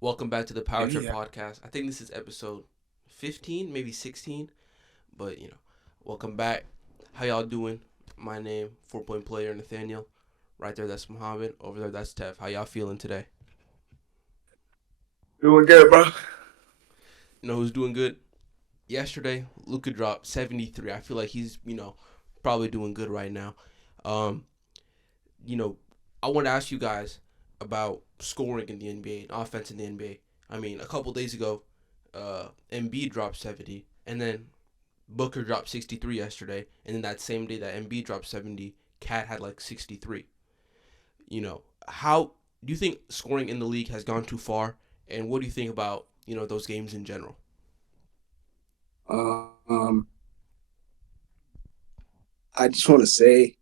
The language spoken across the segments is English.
Welcome back to the Power Trip Yeah, Podcast. I think this is episode 15, maybe 16, but welcome back. How y'all doing? My name, 4 Point Player Nathaniel. Right there, that's Muhammad. Over there, that's Tev. How y'all feeling today? doing good, bro. You know who's doing good? Yesterday, Luka dropped 73. I feel like he's, probably doing good right now. Um, you know, I want to ask you guys about scoring in the NBA and offense in the NBA. I mean, a couple days ago, Embiid dropped 70, and then Booker dropped 63 yesterday, and then that same day that Embiid dropped 70, Cat had like 63. How do you think scoring in the league has gone too far, and what do you think about those games in general? Um, I just want to say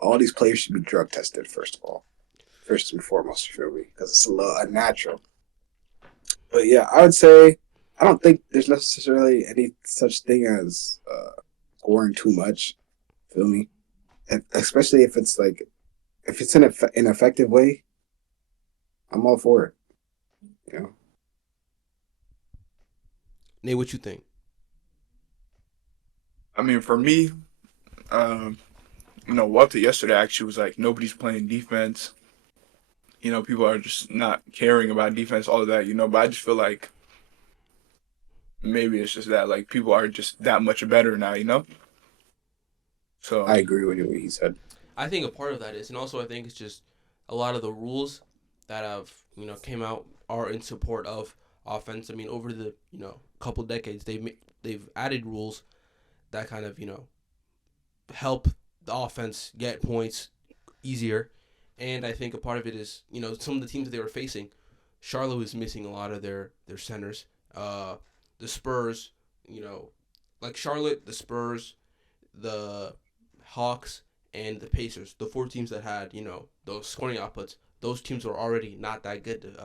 all these players should be drug tested first of all, first and foremost. You feel me? Because it's a little unnatural. But yeah, I would say I don't think there's necessarily any such thing as scoring too much. Feel me? And especially if it's like if it's in an effective way, I'm all for it. You know, Nate, what you think? I mean, for me, um, Walter yesterday actually was like nobody's playing defense. People are just not caring about defense, all of that. But I just feel like maybe it's just that like people are just that much better now. So I agree with what he said. I think a part of that is, and also I think it's just a lot of the rules that have came out are in support of offense. I mean, over the couple decades, they've added rules that kind of help the offense get points easier. And I think a part of it is some of the teams that they were facing. Charlotte was missing a lot of their centers. The Spurs, you know, like Charlotte, the Spurs, the Hawks, and the Pacers, the four teams that had those scoring outputs. Those teams were already not that good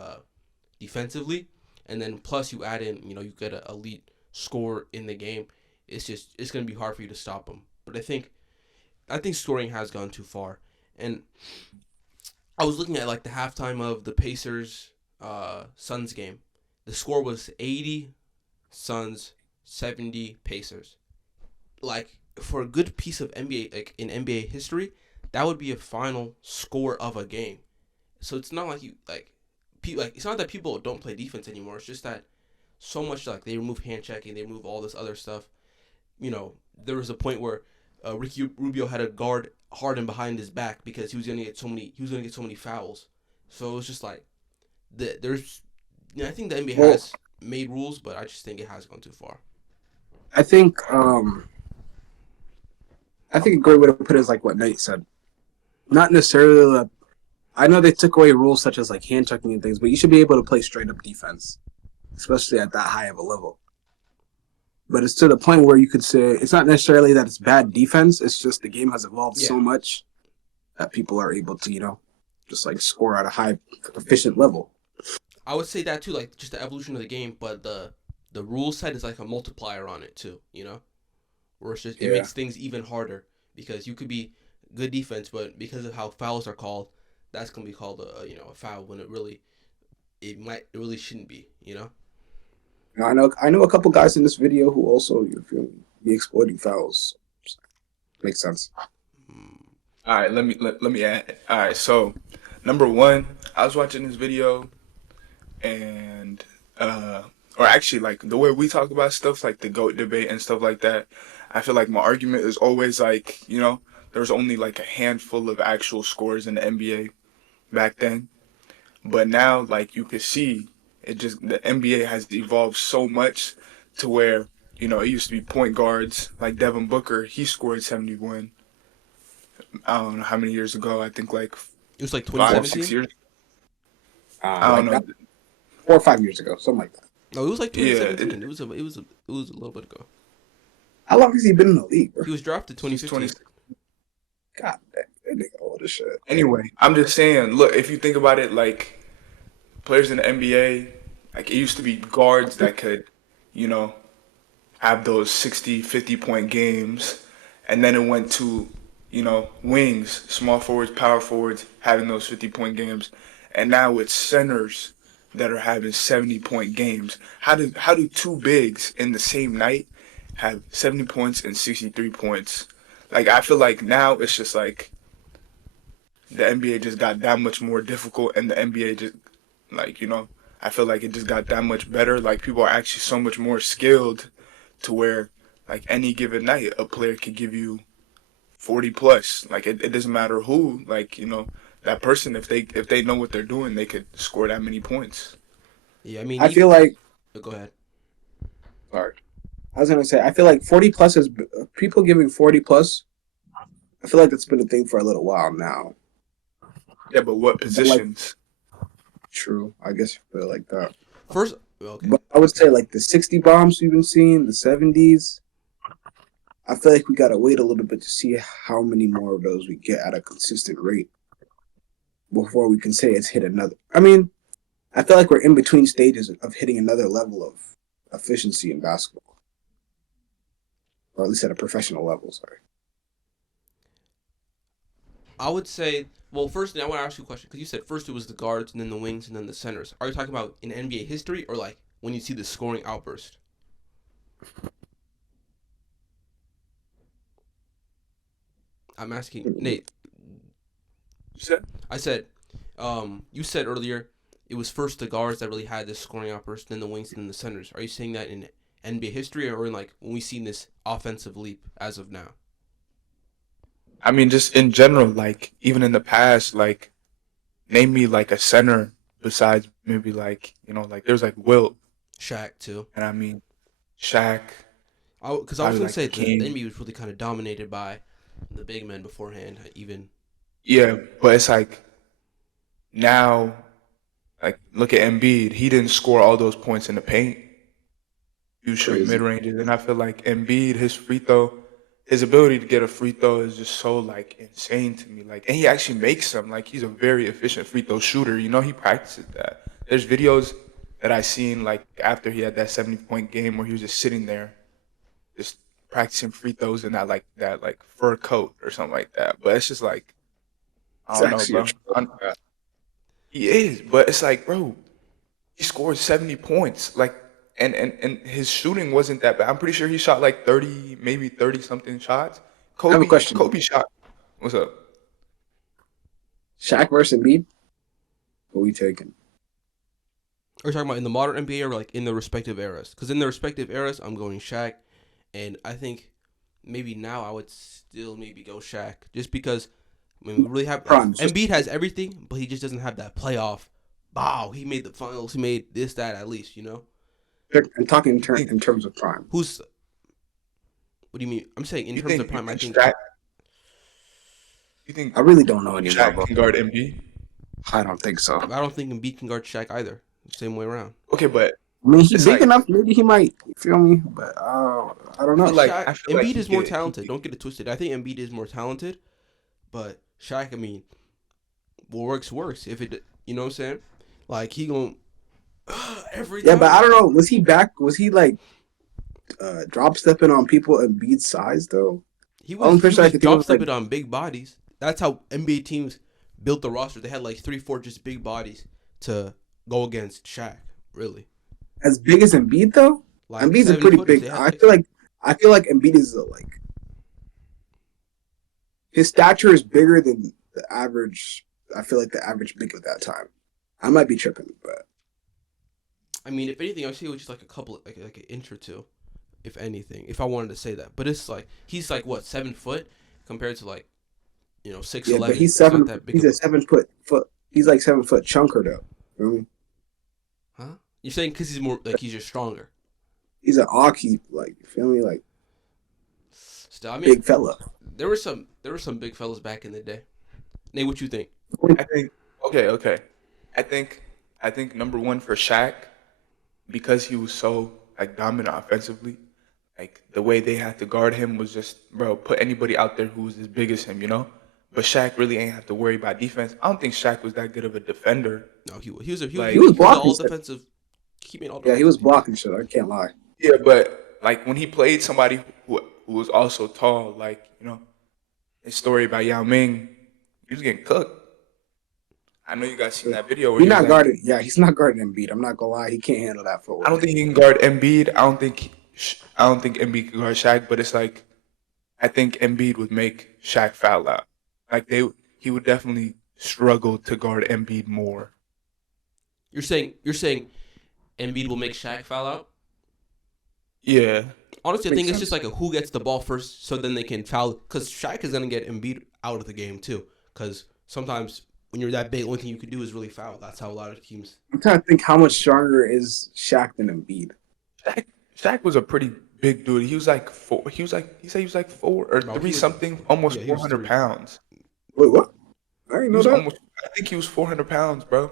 defensively, and then plus you add in you get an elite score in the game. It's gonna be hard for you to stop them. But I think scoring has gone too far, and I was looking at like the halftime of the Pacers Suns game. The score was 80 Suns, 70 Pacers. Like for a good piece of NBA, like in NBA history, that would be a final score of a game. So it's not like it's not that people don't play defense anymore. It's just that so much like they remove hand checking, they remove all this other stuff. There was a point where Ricky Rubio had a guard Harden behind his back because he was gonna get so many fouls. So it was just like there's I think the NBA Well, has made rules, but I just think it has gone too far. I think I think a great way to put it is like what Knight said. Not necessarily. I know they took away rules such as like hand checking and things, but you should be able to play straight up defense, especially at that high of a level. But it's to the point where you could say it's not necessarily that it's bad defense. It's just the game has evolved Yeah, so much that people are able to, just like score at a high efficient level. I would say that too, like just the evolution of the game, but the rule set is like a multiplier on it too. Where it Yeah. makes things even harder because you could be good defense, but because of how fouls are called, that's gonna be called a foul when it really shouldn't be. Now, I know a couple guys in this video who also you feel be exploiting fouls. Makes sense. Mm. All right, let me add. All right, so number one, I was watching this video and or actually like the way we talk about stuff like the GOAT debate and stuff like that, I feel like my argument is always like, there's only like a handful of actual scores in the NBA back then. But now like you can see the NBA has evolved so much to where, it used to be point guards like Devin Booker, he scored 71. I don't know how many years ago. I think like It was like five, six 2017. years. I don't Like know. that 4 or 5 years ago, something like that. No, it was like Yeah, 2017. It was a little bit ago. How long has he been in the league, bro? He was drafted He's 2015. 26. God damn, that nigga old as shit. Anyway, I'm just saying, look, if you think about it, like players in the NBA, like it used to be guards that could, you know, have those 60, 50 point games. And then it went to, wings, small forwards, power forwards, having those 50 point games. And now it's centers that are having 70-point games. How do two bigs in the same night have 70 points and 63 points? Like I feel like now it's just like the NBA just got that much more difficult, and the NBA just like I feel like it just got that much better. Like people are actually so much more skilled to where like any given night a player could give you 40 plus. Like it doesn't matter who. Like that person if they know what they're doing, they could score that many points. Yeah, I mean, I feel like go ahead. sorry. I was gonna say I feel like 40 plus is people giving 40 plus. I feel like that's been a thing for a little while now. Yeah, but what But like positions? true, I guess you feel like that. First, okay. But I would say like the 60 bombs we've been seeing, the 70s. I feel like we gotta wait a little bit to see how many more of those we get at a consistent rate before we can say it's hit another. I mean, I feel like we're in between stages of hitting another level of efficiency in basketball, or at least at a professional level. Sorry. I would say, well, first, I want to ask you a question because you said first it was the guards and then the wings and then the centers. Are you talking about in NBA history or like when you see the scoring outburst? I'm asking Nate. You said? I said, you said earlier it was first the guards that really had this scoring outburst, then the wings, and then the centers. Are you saying that in NBA history or in like when we seen this offensive leap as of now? I mean, just in general, like even in the past, like name me like a center besides maybe like like there's like Wilt, Shaq too. and I mean Shaq, Because I was probably gonna like say the Hakeem. NBA was really kind of dominated by the big men beforehand. Even Yeah, but it's like now, like look at Embiid. He didn't score all those points in the paint. You shoot mid Crazy. ranges, and I feel like Embiid, his free throw, his ability to get a free throw is just so like insane to me. Like, and he actually makes them. Like, he's a very efficient free throw shooter. He practices that. There's videos that I seen like after he had that 70-point game where he was just sitting there, just practicing free throws in that fur coat or something like that. But it's just like I It's don't know, actually a bro. troll. He is, but it's like, bro, he scored 70 points. Like, and his shooting wasn't that bad. I'm pretty sure he shot like 30, maybe 30 something shots. I have a Kobe, question. Kobe shot. What's up? Shaq versus Embiid. What are we taking? are you talking about in the modern NBA or like in the respective eras? Because in the respective eras, I'm going Shaq, and I think maybe now I would still maybe go Shaq just because I mean we really have like Prime. Just Embiid has everything, but he just doesn't have that playoff. Wow, he made the finals. He made this, that, at least. I'm talking You think in terms of prime. Who's What do you mean? I'm saying in you terms of think you prime. I think think Shaq you think I really don't know anymore, Shaq bro. can guard MB? I don't think so. I don't think Embiid can guard Shaq either. Same way around. Okay, but I mean, he it's big like enough. Maybe he might. You feel me? But I don't I feel know. like Shaq, I feel like Embiid he is more could he talented. could Don't get it twisted. I think Embiid is more talented, but Shaq, I mean, what works works. If it, you know what I'm saying? Like he going every Yeah, but I time. don't know. Was he back? Was he like drop stepping on people and Embiid's size though? He Only was he person I was could think of drop was like stepping on big bodies. That's how NBA teams built the roster. They had like 3, 4 just big bodies to go against Shaq. Really, as big as Embiid though. like Embiid's a 70 pretty footers. big. They had like I feel like Embiid is like his stature is bigger than the average. I feel like the average big of that time. I might be tripping, but I mean, if anything, I would say it was just like a couple, like an inch or two, if anything. If I wanted to say that, but it's like he's like what 7 foot compared to like six yeah, but eleven. It's not that big He's of a a 7 foot. He's like 7 foot chunker though. You know what I mean? huh. You're saying because he's more like he's just stronger. He's an Aki, like you feel me, like Still, I mean, big fella. there were some big fellas back in the day. Nate, what you think? I think okay. I think I think number one for Shaq because he was so like dominant offensively. Like the way they had to guard him was just, bro, put anybody out there who was as big as him. But Shaq really ain't have to worry about defense. I don't think Shaq was that good of a defender. No, he He Like, was was an blocking all shit. defensive. He made all Yeah, he was defensive plays. blocking shit. I can't lie. yeah, but like when he played somebody who was also tall, like his story about Yao Ming, he was getting cooked. I know you guys seen that video where He's he was not like, guarding. Yeah, he's not guarding Embiid. I'm not gonna lie. He can't handle that I footwork. don't think he can guard Embiid. I don't think Embiid can guard Shaq. But it's like, I think Embiid would make Shaq foul out. Like he would definitely struggle to guard Embiid more. You're saying Embiid will make Shaq foul out? Yeah. Honestly, I Makes think it's sense. just like a who gets the ball first, so then they can foul. Because Shaq is gonna get Embiid out of the game too. Because sometimes when you're that big, the only thing you can do is really foul. That's how a lot of teams. I'm trying to think how much stronger is Shaq than Embiid. Shaq was a pretty big dude. He was like four. He said he was like 4 or No, 3 he was- something, almost yeah, he was 400 3. pounds. Wait, what? I didn't He know was that. almost. I think he was 400 pounds, bro.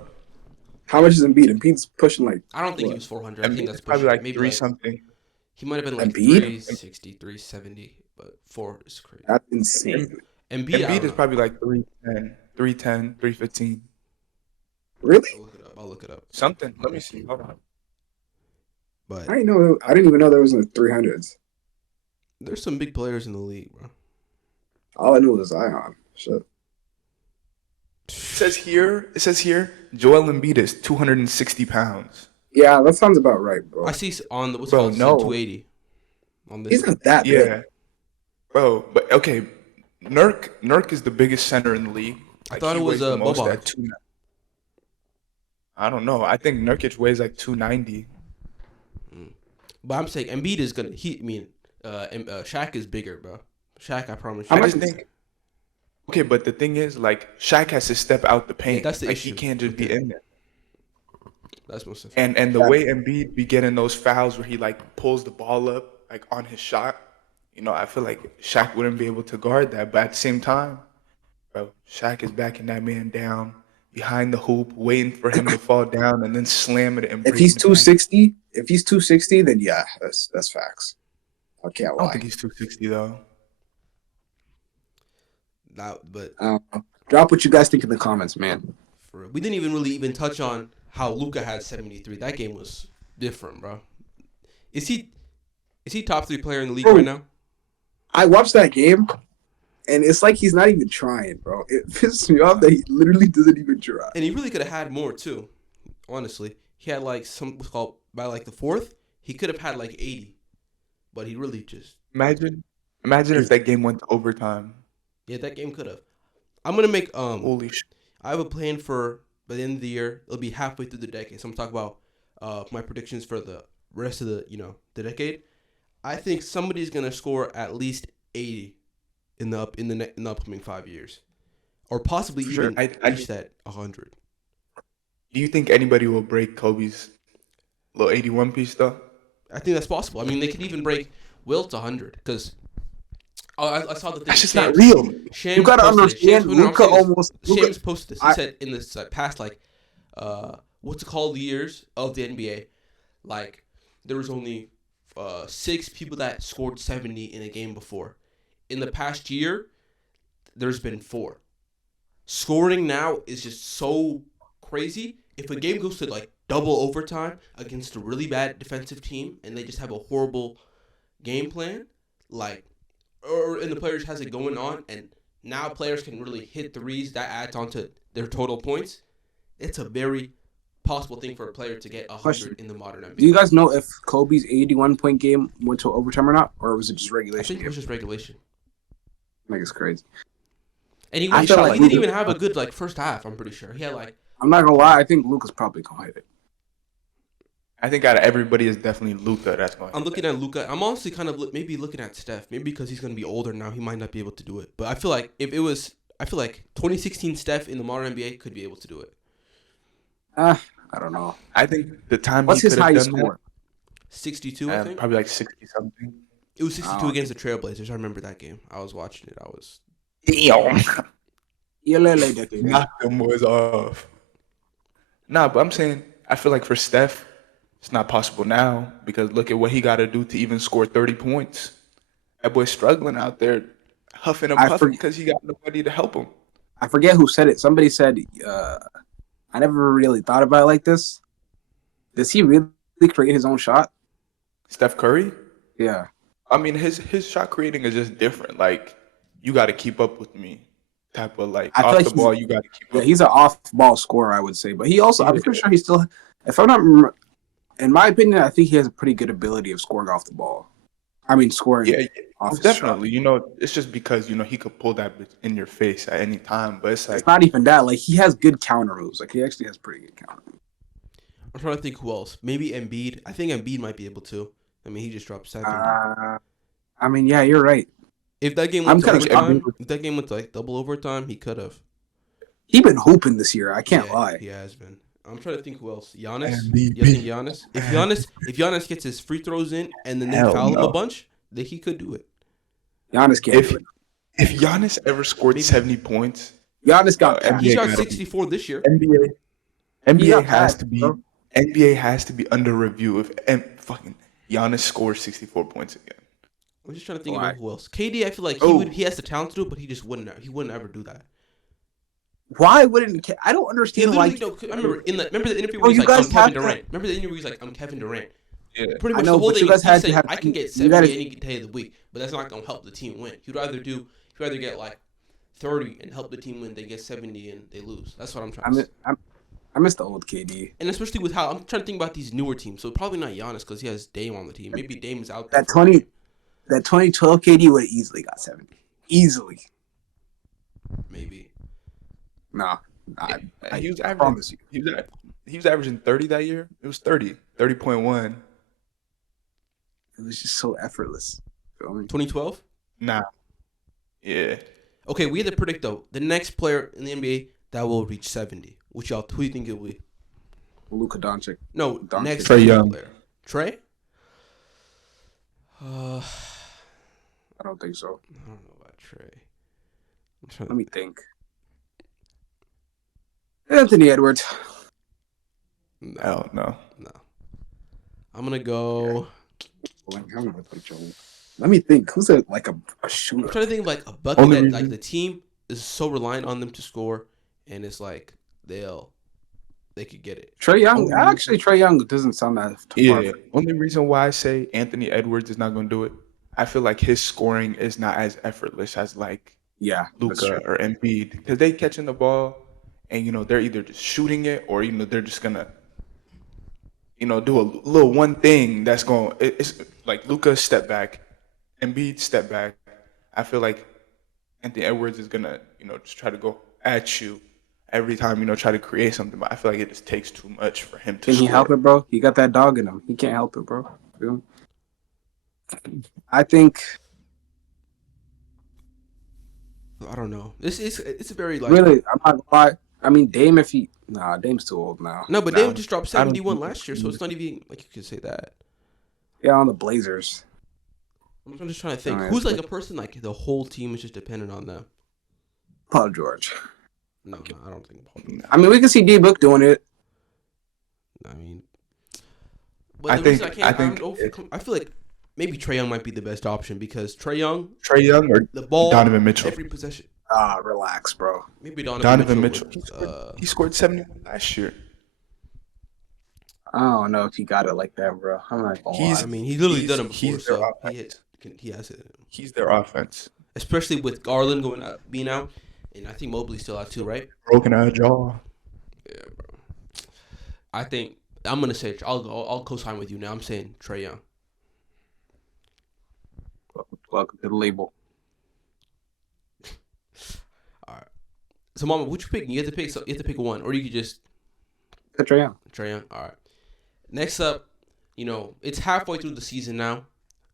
How much is Embiid? Embiid's pushing like. I don't think he what? was 400. I think Embiid that's is probably pushing it. like Maybe 3 like something. he might have been like Embiid? 360, 370, but 4 is crazy. That's insane. Embiid, I Embiid don't is know. probably like 310, 315. Really? I'll look it up. Something. Let me see. Hold on. But I didn't know. I didn't even know there was in the 300s. there's some big players in the league, bro. All I knew was Zion. Shit. It says here, Joel Embiid is 260 pounds. Yeah, that sounds about right, bro. I see on the what's Bro, called no. 280 on this. He's not that big. Yeah. Bro, but okay. Nurk is the biggest center in the league. I thought he it was weighs the most Boban. at 290. I don't know. I think Nurkic weighs like 290. But I'm saying Embiid is gonna. Shaq is bigger, bro. Shaq, I promise you. How I much just is- think. Okay, but the thing is, like, Shaq has to step out the paint. that's the like, issue he can't just with be it. in there. That's most of And the way Embiid be getting those fouls where he like pulls the ball up like on his shot, I feel like Shaq wouldn't be able to guard that. But at the same time, bro, Shaq is backing that man down behind the hoop, waiting for him to fall down and then slam it and If break he's it back. 260, then yeah, that's facts. I can't I don't lie. think he's 260 though. But Drop what you guys think in the comments, man. for real. We didn't even really touch on how Luka had 73. That game was different, bro. Is he top 3 player in the league Bro. right now? I watched that game, and it's like he's not even trying, bro. It pisses me off that he literally doesn't even try. And he really could have had more too. Honestly, he had like what's called by like the 4th, he could have had like 80, but he really just Imagine if that game went to overtime. that game could have. I'm gonna make Holy shit. I have a plan for by the end of the year. It'll be halfway through the decade. So I'm gonna talk about my predictions for the rest of the decade. I think somebody's gonna score at least 80 in the upcoming 5 years, or possibly For sure. even I reach that 100. Do you think anybody will break Kobe's little 81 piece though? I think that's possible. I mean, they could even break Wilt's 100 because I saw the thing. That's just not real. Shams You gotta posted it. understand, Luka almost. Shams posted this. He I- said in this past what's it called years of the NBA, like there was only 6 people that scored 70 in a game before. In the past year, there's been 4. Scoring now is just so crazy. If a game goes to like double overtime against a really bad defensive team and they just have a horrible game plan, and the players has it going on, and now players can really hit threes, that adds onto their total points. It's a very possible thing for a player to get 100 Question. in the modern NBA. Do you guys know if Kobe's 81-point game went to overtime or not, or was it just I regulation? think it Game? was just regulation. Like it's crazy. And I feel like he didn't Luka- even have a good first half, I'm pretty sure. He had I'm not gonna lie. I think Luka's probably gonna hit it. I think out of everybody is definitely Luka. That's going. I'm looking at Luka. I'm honestly kind of maybe looking at Steph. Maybe because he's going to be older now, he might not be able to do it. But I feel like I feel like 2016 Steph in the modern NBA could be able to do it. I don't know. I think the time What's he his could have highest done score? 62, I think. probably like 60 something. It was 62 Oh. against the Trailblazers. I remember that game. I was watching it. Damn. Yeah, Knock them boys off. Nah, but I'm saying I feel like for Steph, it's not possible now because look at what he got to do to even score 30 points. That boy's struggling out there, huffing and I puffing for- because he got nobody to help him. I forget who said it. Somebody said, I never really thought about it like this. Does he really create his own shot? Steph Curry? Yeah. I mean, his shot creating is just different. Like, you got to keep up with me. type of like I feel off like the ball. You got to keep yeah, up. he's an off-ball scorer, I would say. But he also, I'm Yeah. pretty sure he still, if I'm not, in my opinion, I think he has a pretty good ability of scoring off the ball. I mean, scoring Yeah, off most his shot. definitely. It's just because he could pull that bitch in your face at any time. But it's It's like, not even that. Like, he has good counter moves. Like, he actually has pretty good counter moves. I'm trying to think who else. Maybe Embiid. I think Embiid might be able to. I mean, he just dropped 70. I mean, yeah, you're right. If that game I'm went to kind of overtime, if that game went to like double overtime, he could have. He been hooping this year. I can't Yeah, lie. he has been. I'm trying to think who else. Giannis. MVP. You think Giannis? If Giannis gets his free throws in and then they Hell foul him a no. bunch, then he could do it. Giannis can't do it. If Giannis ever scored 70 points, Giannis got NBA He shot gotta 64 this year. NBA got has packed, to be bro. NBA has to be under review if fucking Giannis scores 64 points again. I'm just trying to think Why? about who else. KD, I feel like Oh. he has the talent to do it, but he just wouldn't. He wouldn't ever do that. Why wouldn't I don't He understand why. literally. No, I remember the interview Oh, where he's you like, "I'm guys Kevin have to- Durant." Remember the interview where he's like, "I'm Kevin Durant." Yeah. Pretty I much know, the whole but thing you guys is had he's to saying, have- "I can get you 70 gotta- any day of the week, but that's not gonna help the team win." He'd rather get like 30 and help the team win than get 70 and they lose. That's what I'm trying to say. I miss the old KD. And especially with how I'm trying to think about these newer teams. So probably not Giannis because he has Dame on the team. Maybe Dame is out there. That 2012 KD would have easily got 70. Easily. Maybe. Nah. He was I averaging promise you. he was averaging 30 that year. It was 30.1. It was just so effortless. Feel me? 2012. Nah. Yeah. Okay, we had to predict though the next player in the NBA that will reach 70. Who do you think it will be? Luka Doncic. No, Doncic. next Trae NBA Young. player. Trey? I don't think so. I don't know about Trey. I'm trying Let me think. Anthony Edwards. No, Hell no. no. I'm gonna go. Let me think. Who's a I'm shooter? trying to think of like a bucket Only that reason- like the team is so reliant on them to score, and it's like they could get it. Trae Young. Only- Actually, Trae Young doesn't sound that too far. Yeah. Only reason why I say Anthony Edwards is not going to do it, I feel like his scoring is not as effortless as like Yeah, that's Luka true. or Embiid because they catching the ball and they're either just shooting it or they're just gonna do a little one thing that's going. It's like Luka step back, Embiid step back. I feel like Anthony Edwards is gonna just try to go at you every time try to create something, but I feel like it just takes too much for him to Can he score. help it, bro? He got that dog in him. He can't help it, bro. Feel me? I think I don't know. It's a very like really. I'm not gonna lie. I mean, Dame. Dame's too old now. no, but Nah, Dame just dropped I don't 71 think- last year, so it's not even like you could say that. Yeah, on the Blazers. I'm just trying to think Alright, who's like but- a person like the whole team is just dependent on them. Paul George. No, I don't think Paul. George. I mean, we can see D Book doing it. I mean, but I the think- reason I think I feel like maybe Trae Young might be the best option because Trae Young, Trae Young or the ball, Donovan Mitchell. every possession. Relax, bro. Maybe Donovan, Donovan Mitchell. Mitchell. He scored 71 last year. I don't know if he got it like that, bro. I'm not gonna He's- I lie. mean, he's literally he's- done it before, he's their so offense. he has it. He's their offense. Especially with Garland being out, and I think Mobley's still out too, right? Broken out jaw. Yeah, bro. I think I'm gonna say I'll co-sign with you now. I'm saying Trae Young. Welcome to the label. All right. So, Mama, what you picking? You have to pick. So you have to pick one, or you could just Good Trae Young. Trae Young. All right. Next up, it's halfway through the season now,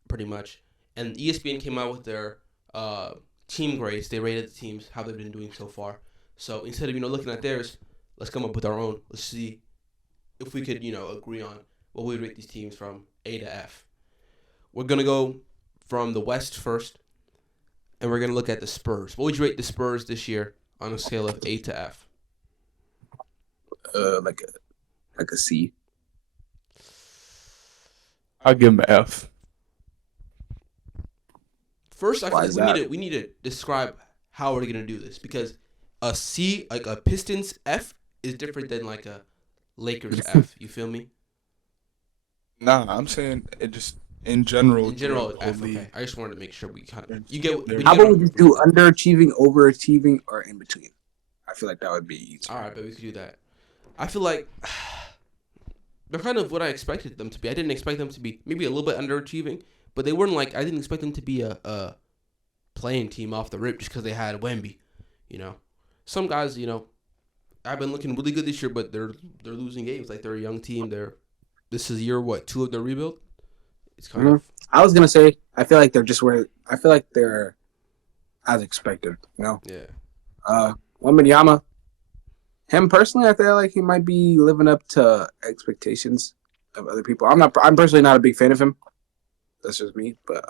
pretty much, and ESPN came out with their team grades. They rated the teams how they've been doing so far. So instead of looking at theirs, let's come up with our own. Let's see if we could agree on what we rate these teams from A to F. We're gonna go from the West first, and we're gonna look at the Spurs. What would you rate the Spurs this year on a scale of A to F? Like a C. I'll give him an F. First, I feel Why like is we need that? to describe how we're gonna do this because a C, like a Pistons F, is different than like a Lakers F. You feel me? Nah, I'm saying in general. In general, throughout the F. whole Okay, league. I just wanted to make sure we kind of They're- you get. they're- you How get about what we I'm just do coming underachieving, overachieving, or in between? I feel like that would be easy. from. All right, but we could do that. I feel like they're kind of what I expected them to be. I didn't expect them to be maybe a little bit underachieving, but they weren't like I didn't expect them to be a playing team off the rip just because they had Wemby. You know, some guys, I've been looking really good this year, but they're losing games. Like they're a young team. This is year 2 of their rebuild. It's kind of. I was gonna say I feel like they're just where I feel like they're as expected. Yeah. Wembanyama, him personally, I feel like he might be living up to expectations of other people. I'm personally not a big fan of him. That's just me, but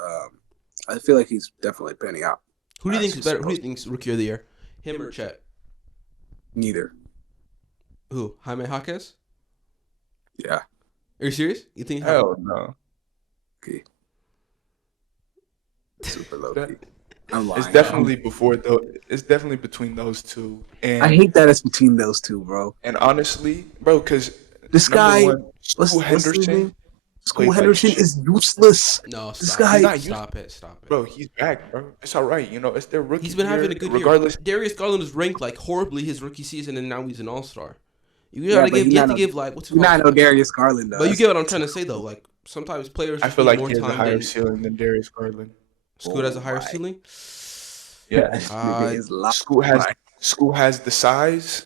I feel like he's definitely panning out. Who do you think is better? Who do you think is rookie of the year? Him or Chet? Neither. Who? Jaime Jaquez? Yeah. Are you serious? You think? Hell no. Okay. Super low That- key. I'm lying. It's definitely It's definitely between those two. And I hate that it's between those two, bro. And honestly, bro, because This guy, School what's his Henderson, name? School played like Henderson shit. is useless. No, This stop. guy- He's not Stop it. Stop it. bro, he's back, bro. It's all right. It's their rookie. He's been having a good regardless. year. Darius Garland was ranked like horribly his rookie season, and now he's an all-star. You Yeah, gotta but give. he You have not to no- give like what's it You're not no called? Darius Garland, though. But you get what I'm trying to say though. Like sometimes players. I just feel need like more he has a time higher than ceiling than Darius Garland. Scoot has a higher my. ceiling. Yeah, Nigga is lying. School has the size,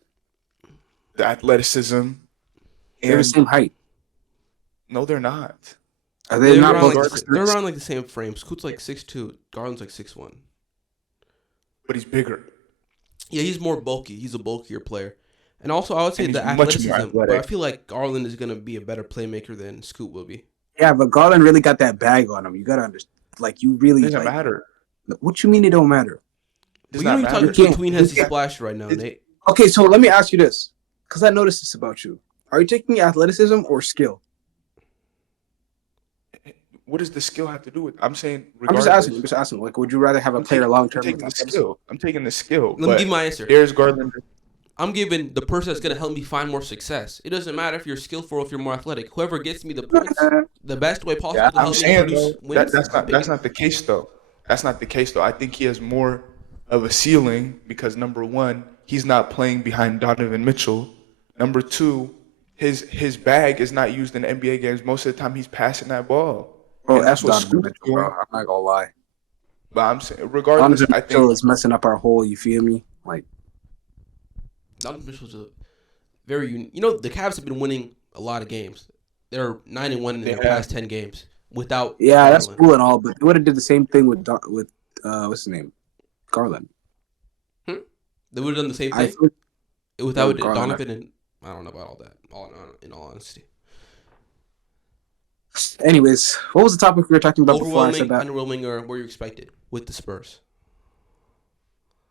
the athleticism, They're the and same height. no, they're not. Are they They're not around, both? like, they're around like the same frame. Scoot's like 6'2", Garland's like 6'1". But he's bigger. Yeah, he's more bulky. He's a bulkier player. And also, I would say And the he's much more athleticism. But I athletic. feel like Garland is going to be a better playmaker than Scoot will be. Yeah, but Garland really got that bag on him. You gotta understand. Like you really. It doesn't like, matter. What you mean it don't matter? Does Well, you know not you're matter. talking You between can't- has you a splash right now, it's- Nate. Okay, so let me ask you this, because I noticed this about you. Are you taking athleticism or skill? What does the skill have to do with? I'm saying. I'm just regardless, asking. I'm just asking. Like, would you rather have a I'm player taking- long I'm term? taking the skill. I'm taking the skill. Let me but give my answer. Darius Garland. I'm giving the person that's going to help me find more success. It doesn't matter if you're skillful or if you're more athletic. Whoever gets me the points the best way possible to I'm help me saying produce though, wins. that's not the case though. That's not the case though. I think he has more of a ceiling because number one, he's not playing behind Donovan Mitchell. Number two, his bag is not used in NBA games. Most of the time, he's passing that ball. Bro, And that's what Donovan Scoot's Mitchell, bro. doing. I'm not gonna lie. But I'm saying, regardless, Donovan I Mitchell think is messing up our whole. You feel me? Like, Donovan Mitchell's a very the Cavs have been winning a lot of games. They're 9-1 in their Yeah. past 10 games without yeah, that's Garland. cool and all, but they would have did the same thing with what's his name, Garland. They would have done the same I thing think without Garland, Donovan, and I don't know about all that. In all honesty, Anyways, what was the topic we were talking about before I overwhelming, said that? underwhelming, or what you expected with the Spurs.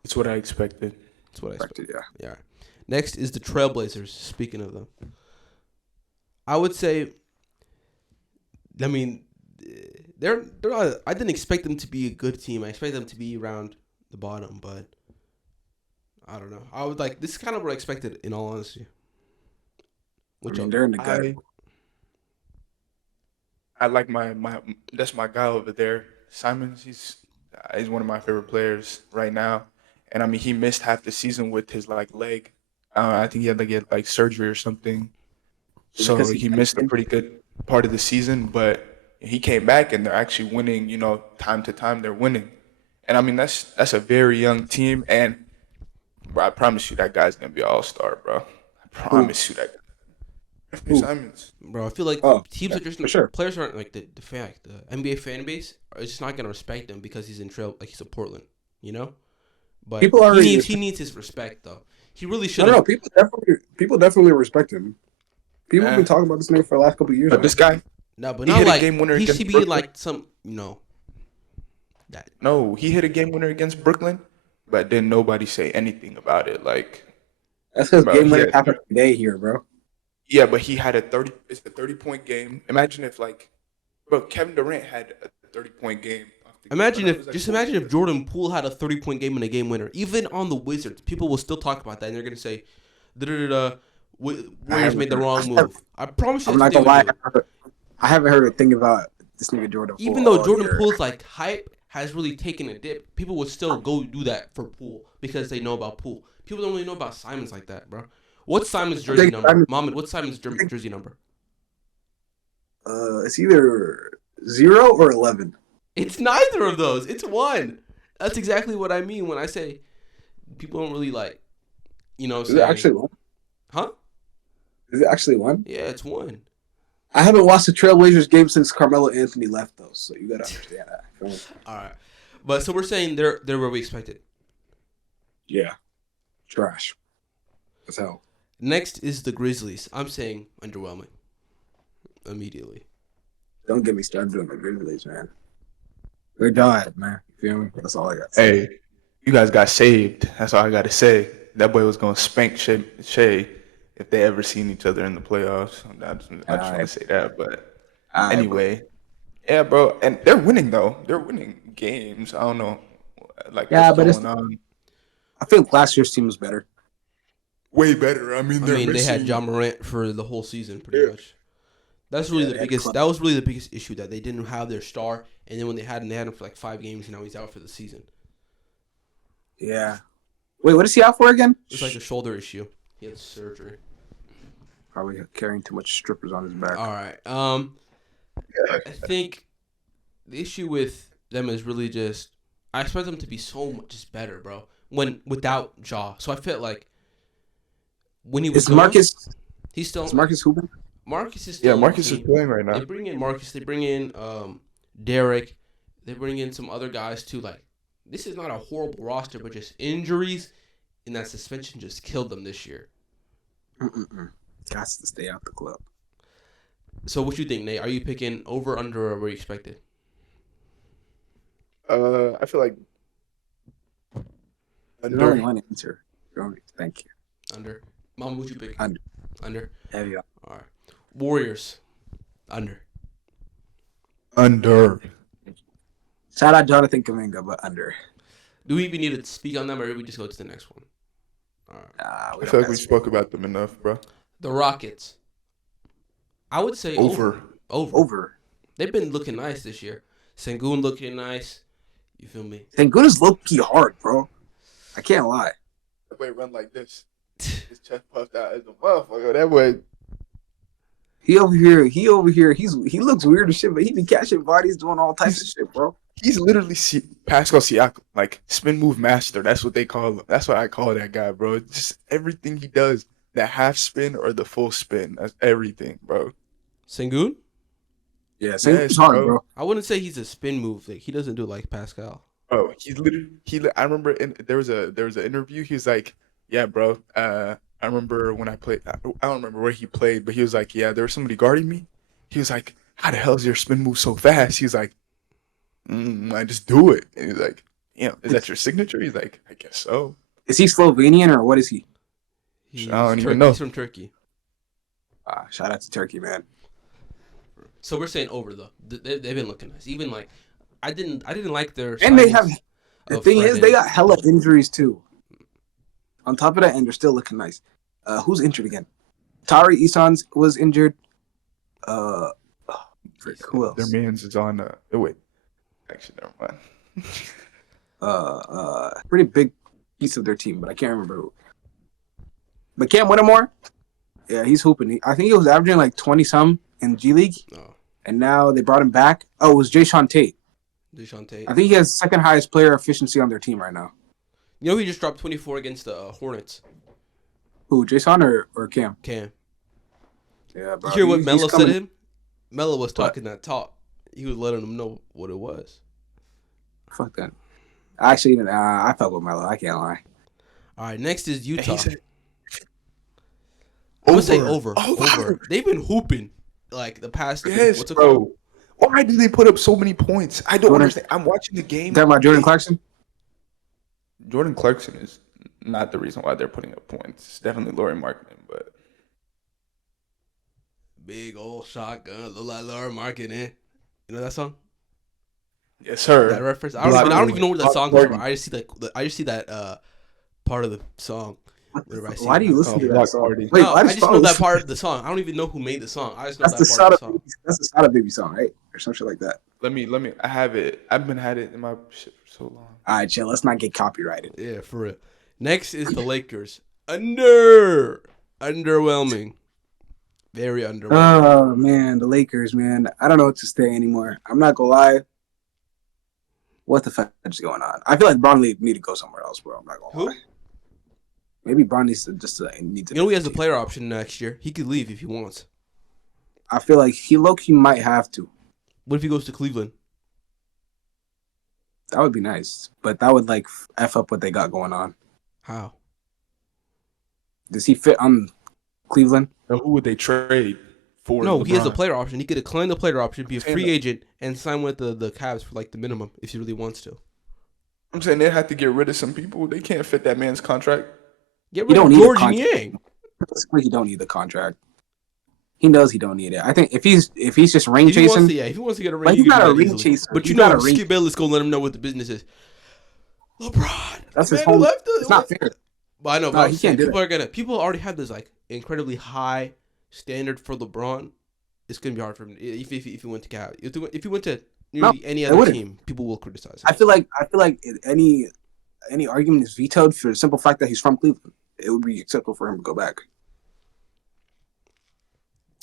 it's what I expected. That's what I expected. Yeah. Yeah. Next is the Trailblazers. Speaking of them, I would say. I mean, they're not, I didn't expect them to be a good team. I expected them to be around the bottom, but I don't know. I would like this is kind of what I expected in all honesty. Which I mean, they're in the gut. I like my that's my guy over there, Simons. He's one of my favorite players right now, and I mean he missed half the season with his leg. I think he had to get surgery or something, so Because he missed a pretty good part of the season. But he came back and they're actually winning. Time to time they're winning, and I mean that's a very young team. And bro, I promise you that guy's gonna be an all-star, bro. I promise you that. Who? Simons. Bro, I feel like teams yeah, are just for sure. players aren't like the NBA fan base is just not gonna respect him because he's in he's a Portland, But People already- he needs his respect though. He really should. No, people definitely respect him. People have Yeah. been talking about this name for the last couple of years. But this guy, No, but He not hit a like game winner he against should be Brooklyn. like some that. no, he hit a game winner against Brooklyn, but then nobody say anything about it. That's because Bro, game winner yeah. happened today here, bro. Yeah, but he had it's a 30-point game. Imagine if Kevin Durant had a 30-point game. Imagine if Jordan Poole had a 30-point game and a game winner. Even on the Wizards, people will still talk about that and they're gonna say, Warriors made the wrong move. I promise you. I'm not gonna lie. I haven't heard a thing about this nigga Jordan Poole. Even though all Jordan year. Poole's like hype has really taken a dip, people would still go do that for Poole because they know about Poole. People don't really know about Simons like that, bro. What's Simon's jersey number? Mohammed, what's Simon's jersey number? It's either 0 or 11. It's neither of those. It's 1. That's exactly what I mean when I say people don't really like, Is it actually 1? Huh? Is it actually 1? Yeah, it's 1. I haven't watched the Trailblazers game since Carmelo Anthony left, though, so you gotta understand that. All right, but so we're saying they're where we expected. Yeah, trash. That's hell. Next is the Grizzlies. I'm saying underwhelming. Immediately. Don't get me started on the Grizzlies, man. They're done, man. You feel me? That's all I got to say. Hey, you guys got saved. That's all I got to say. That boy was going to spank Shea if they ever seen each other in the playoffs. I just want to say that. But anyway, yeah, bro. And they're winning, though. They're winning games. I don't know what's going on. I feel last year's team was better. Way better. I mean, they had John Morant for the whole season, pretty much. That's really the biggest. That was really the biggest issue, that they didn't have their star, and then when they had him for like 5 games, and now he's out for the season. Yeah. Wait, what is he out for again? It's like a shoulder issue. He had surgery. Probably carrying too much strippers on his back. All right. I think the issue with them is really just I expect them to be so much just better, bro. Without Ja, so I felt like when he was Marcus. He's still. Is Marcus hooping? Marcus is still. Yeah, Marcus is playing right now. They bring in Marcus. They bring in Derek. They bring in some other guys too. Like, this is not a horrible roster, but just injuries and that suspension just killed them this year. Got to stay out the club. So what you think, Nate? Are you picking over, under, or where you expected? I feel like There's only one answer. Thank you. Under. Mom, would you pick? Under. Heavy up. All right. Warriors. Under. Shout out Jonathan Kuminga, but under. Do we even need to speak on them, or do we just go to the next one? All right. I feel like we spoke about them enough, bro. The Rockets. I would say over. They've been looking nice this year. Sengun looking nice. You feel me? Sengun is low-key hard, bro. I can't lie. That boy run like this. His chest puffed out as a motherfucker. That boy. He over here. He looks weird as shit, but he be catching bodies, doing all types of shit, bro. He's literally Pascal Siakam, like spin move master. That's what they call him. That's what I call that guy, bro. It's just everything he does, that half spin or the full spin. That's everything, bro. Sengun? Yeah, Sengun's hard, bro. I wouldn't say he's a spin move. Like, he doesn't do it like Pascal. Oh, he's literally. I remember there was an interview. He was like, "Yeah, bro. I remember when I played. I don't remember where he played, but he was like, yeah, there was somebody guarding me. He was like, how the hell is your spin move so fast? He was like, I just do it. And he's like, yeah, is that your signature? He's like, I guess so. Is he Slovenian or what is he? I don't even know. He's from Turkey. Shout out to Turkey, man. So we're saying over though. They've been looking nice. Even like I didn't like their. And they have. The thing is, they got hella injuries too. On top of that, and they're still looking nice. Who's injured again? Tari Eason's was injured. Who else? Their man's is on. Wait, actually, never mind. Pretty big piece of their team, but I can't remember who. But Cam Whittemore, yeah, he's hooping. I think he was averaging like 20-some in G League, and now they brought him back. Oh, it was Jayshawn Tate. Jayshawn Tate. I think he has second highest player efficiency on their team right now. You know, he just dropped 24 against the Hornets. Who, Jason or Cam? Cam. Yeah, bro. You hear what Melo said to him? Melo was talking that talk. He was letting him know what it was. Fuck that. Actually, I felt with Melo. I can't lie. All right, next is Utah. I would say over. They've been hooping like the past. Yes, what's it called? Why do they put up so many points? I don't understand. I'm watching the game. Talking about Jordan Clarkson? Jordan Clarkson is not the reason why they're putting up points. It's definitely Lauri Markkanen, but big old shotgun, look like Lauri Markkanen. You know that song? Yes, sir. That reference. I don't even know where that song comes from. I just see that part of the song. Why do you listen to that song? Wait, I just know that part of the song. I don't even know who made the song. I just know that part of the song. That's the Sada Baby song, right? or some shit like that. Let me. I have it. I've been had it in my shit for so long. All right, chill. Let's not get copyrighted. Yeah, for real. Next is the Lakers. Underwhelming. Very underwhelming. Oh man, the Lakers, man. I don't know what to say anymore. I'm not gonna lie. What the fuck is going on? I feel like Bron need to go somewhere else, bro. I'm not gonna lie. Maybe Bron needs to need to. You know he has a player option next year. He could leave if he wants. I feel like he might have to. What if he goes to Cleveland? That would be nice, but that would like f up what they got going on. How? Does he fit on Cleveland? So who would they trade for? No, LeBron? he has a player option. He could decline the player option, be a free agent, and sign with the Cavs for like the minimum if he really wants to. I'm saying they have to get rid of some people. They can't fit that man's contract. Get rid of George Yang. He don't need the contract. He knows he don't need it. I think if he's just ring chasing, if he wants to get a ring, but he's not a ring chaser. But you know, Skip Bayless gonna let him know what the business is. LeBron, that's his whole. It's not fair. But I know, no, he can't do it. People already have this like incredibly high standard for LeBron. It's gonna be hard for him if he went to Cavs. If he went to nearly any other team, people will criticize him. I feel like any argument is vetoed for the simple fact that he's from Cleveland. It would be acceptable for him to go back.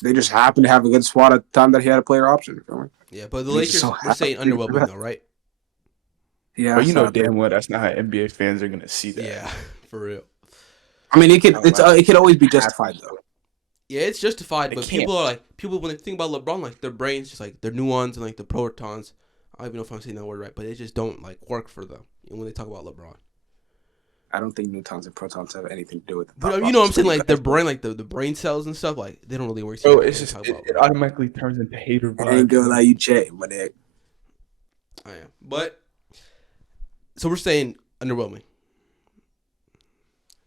They just happened to have a good squad at the time that he had a player option. Yeah, but the Lakers are saying underwhelming though, right? Yeah, but you know damn well that's not how NBA fans are gonna see that. Yeah, for real. I mean, it could always be justified though. Yeah, it's justified, but people when they think about LeBron, like their brains just like their nuance and like the protons. I don't even know if I'm saying that word right, but they just don't like work for them when they talk about LeBron. I don't think neutrons and protons have anything to do with it. But you know what I'm saying? Like their brain, like the brain cells and stuff, like they don't really work. So it's just it automatically turns into hater vibes. I ain't gonna lie, you check, but I am. But so we're saying underwhelming.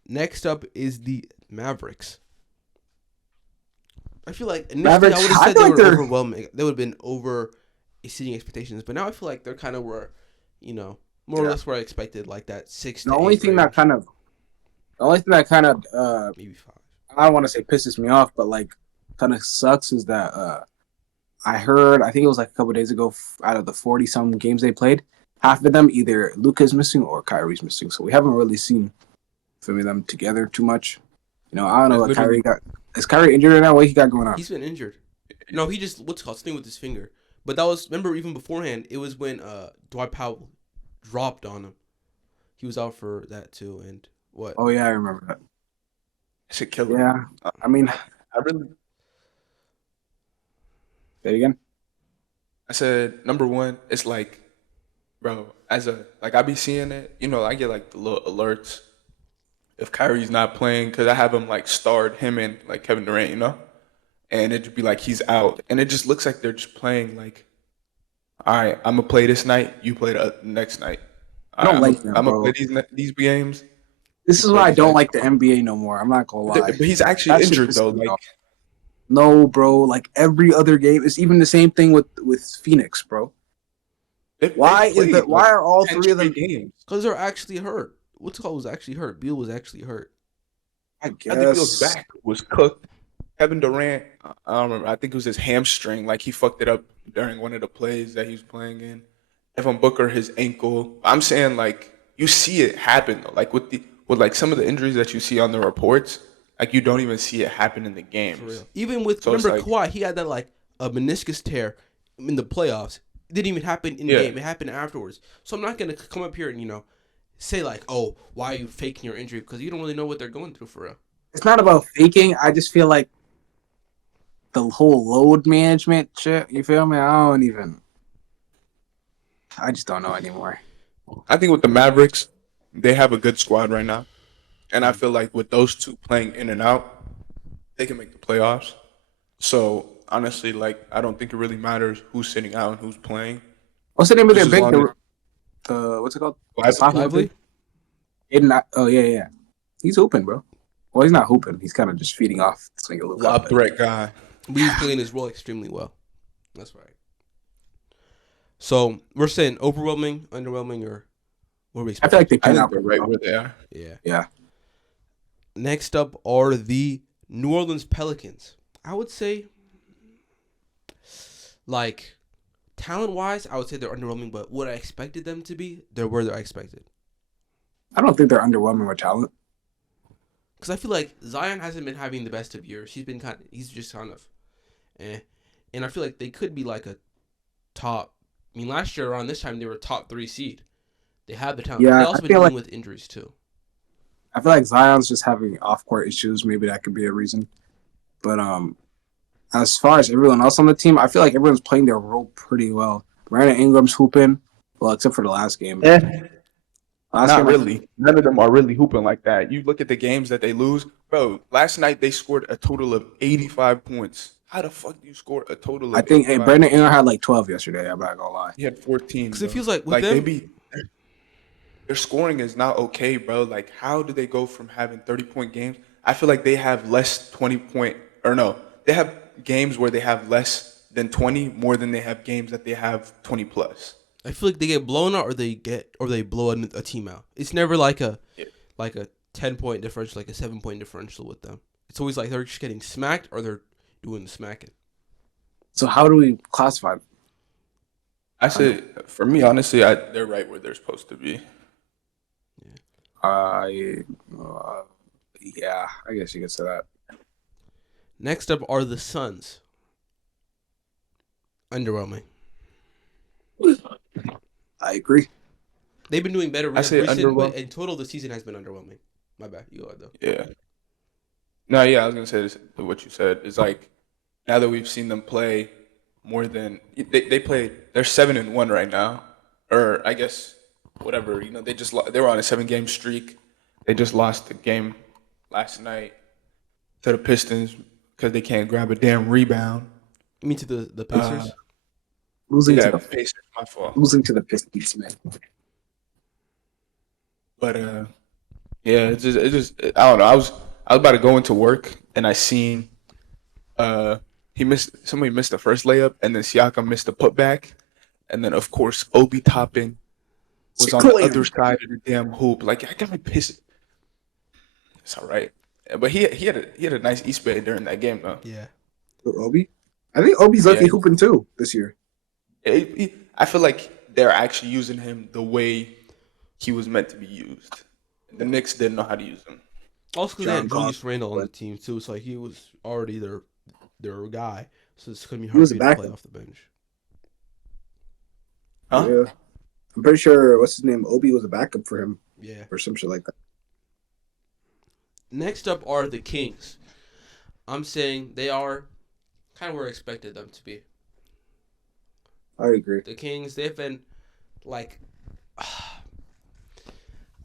Next up is the Mavericks. I feel like initially I would have said they were overwhelming. They would have been over exceeding expectations, but now I feel like they're kind of where, more or less where I expected, like that 6 to 8 The only thing that kind of maybe 5. I don't want to say pisses me off, but like kind of sucks is that I think it was like a couple of days ago, out of the 40-some games they played, half of them either Luka's missing or Kyrie's missing. So we haven't really seen them together too much. I don't know what Kyrie got. Is Kyrie injured right now? What he got going on? He's been injured. No, he just sitting with his finger. But that was, remember, even beforehand, it was when Dwight Powell dropped on him. He was out for that too. And what? Oh yeah, I remember that. Should kill him. Yeah, I mean, I really. Say it again. I said number one. It's like, bro, I be seeing it. I get like the little alerts if Kyrie's not playing, because I have him like starred him and like Kevin Durant, and it'd be like he's out, and it just looks like they're just playing like, all right, I'm gonna play this night, you play the next night. I don't like that, I'm gonna play these games. This is why I don't like the NBA no more. I'm not gonna lie. But he's actually injured though. Like, no, bro. Like every other game, it's even the same thing with Phoenix, bro. Why are all three of them games? Because they're actually hurt. What's called was actually hurt. Beal was actually hurt. I guess. I think Beal's back was cooked. Kevin Durant, I don't remember. I think it was his hamstring. Like he fucked it up during one of the plays that he was playing in. Devin Booker, his ankle. I'm saying like you see it happen though. Like with like some of the injuries that you see on the reports, like you don't even see it happen in the games. Even with remember Kawhi, he had that like a meniscus tear in the playoffs. It didn't even happen in the game. It happened afterwards. So I'm not gonna come up here and say like, oh, why are you faking your injury? Because you don't really know what they're going through for real. It's not about faking. I just feel like the whole load management shit. You feel me? I just don't know anymore. I think with the Mavericks, they have a good squad right now. And I feel like with those two playing in and out, they can make the playoffs. So, honestly, like, I don't think it really matters who's sitting out and who's playing. What's the name of their big... what's it called? Lively? Oh, yeah. He's hooping, bro. Well, he's not hooping. He's kind of just feeding off. Lob threat guy. But he's playing his role extremely well. That's right. So, we're saying overwhelming, underwhelming, or what are we expecting? I feel like I think they're right where they are. Yeah. Next up are the New Orleans Pelicans. I would say, like, talent-wise, I would say they're underwhelming, but what I expected them to be, they're where I expected. I don't think they're underwhelming with talent. Because I feel like Zion hasn't been having the best of years. He's just kind of, eh. And I feel like they could be like a top. I mean, last year around this time they were a top 3 seed. They have the talent. But they Yeah, also been dealing with injuries too. I feel like Zion's just having off court issues. Maybe that could be a reason. But as far as everyone else on the team, I feel like everyone's playing their role pretty well. Brandon Ingram's hooping, well, except for the last game. Not really. None of them are really hooping like that. You look at the games that they lose, bro. Last night they scored a total of 85 points. How the fuck do you score a total of? I think 85 Brandon Ingram had like 12 yesterday. I'm not gonna lie. He had 14. Because it feels like with them, their scoring is not okay, bro. Like, how do they go from having 30-point games? I feel like they have less 20-point, or no, they have games where they have less than 20 more than they have games that they have 20 plus. I feel like they get blown out or they blow a team out. It's never like a 10-point differential, like a 7-point differential with them. It's always like they're just getting smacked or they're doing the smacking. So how do we classify them? I say, for me, honestly, they're right where they're supposed to be. Yeah, I guess you could say that. Next up are the Suns. Underwhelming. I agree. They've been doing better I say recent, but underwhelming. in total, the season has been underwhelming. My bad. You go ahead, though. Yeah. No, yeah, I was gonna say this, what you said is like now that we've seen them play more than they played. They're 7-1 right now, or I guess whatever. You know, they were on a 7-game streak. They just lost the game last night to the Pistons because they can't grab a damn rebound. You mean to the Pacers? Losing Yeah, to the Pacers, my fault. losing to the Pistons, man. But yeah, it's just I don't know. I was about to go into work and I seen somebody missed the first layup and then Siakam missed the putback, and then of course Obi Toppin was on the other side of the damn hoop. Like I got me pissed. It's all right, but he had a nice East Bay during that game though. Yeah. Obi? I think Obi's lucky hooping too this year. I feel like they're actually using him the way he was meant to be used. The Knicks didn't know how to use him. Also, because they had Julius Randle on the team too, so he was already their guy. So it's gonna be hard for you to play off the bench. Huh? Yeah. I'm pretty sure what's his name? Obi was a backup for him. Yeah. Or some shit like that. Next up are the Kings. I'm saying they are kind of where I expected them to be. I agree. The Kings, they've been like,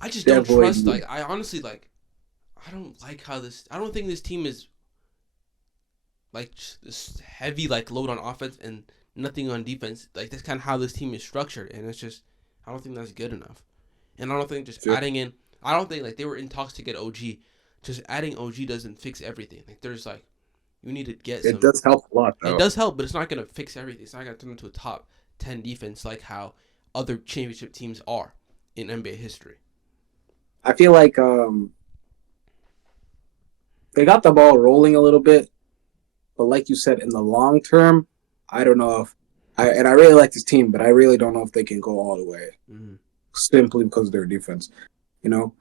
I just don't trust. Like, I honestly I don't like how I don't think this team is like this heavy like load on offense and nothing on defense. Like that's kind of how this team is structured, and it's just I don't think that's good enough. And I don't think just adding in. I don't think like they were in talks to get OG. Just adding OG doesn't fix everything. Like there's like you need to get. It does help a lot. Though. It does help, but it's not gonna fix everything. It's not gonna turn into a top 10 defense like how other championship teams are in NBA history. I feel like they got the ball rolling a little bit, but like you said, in the long term, I don't know if I really like this team, but I really don't know if they can go all the way simply because of their defense. You know,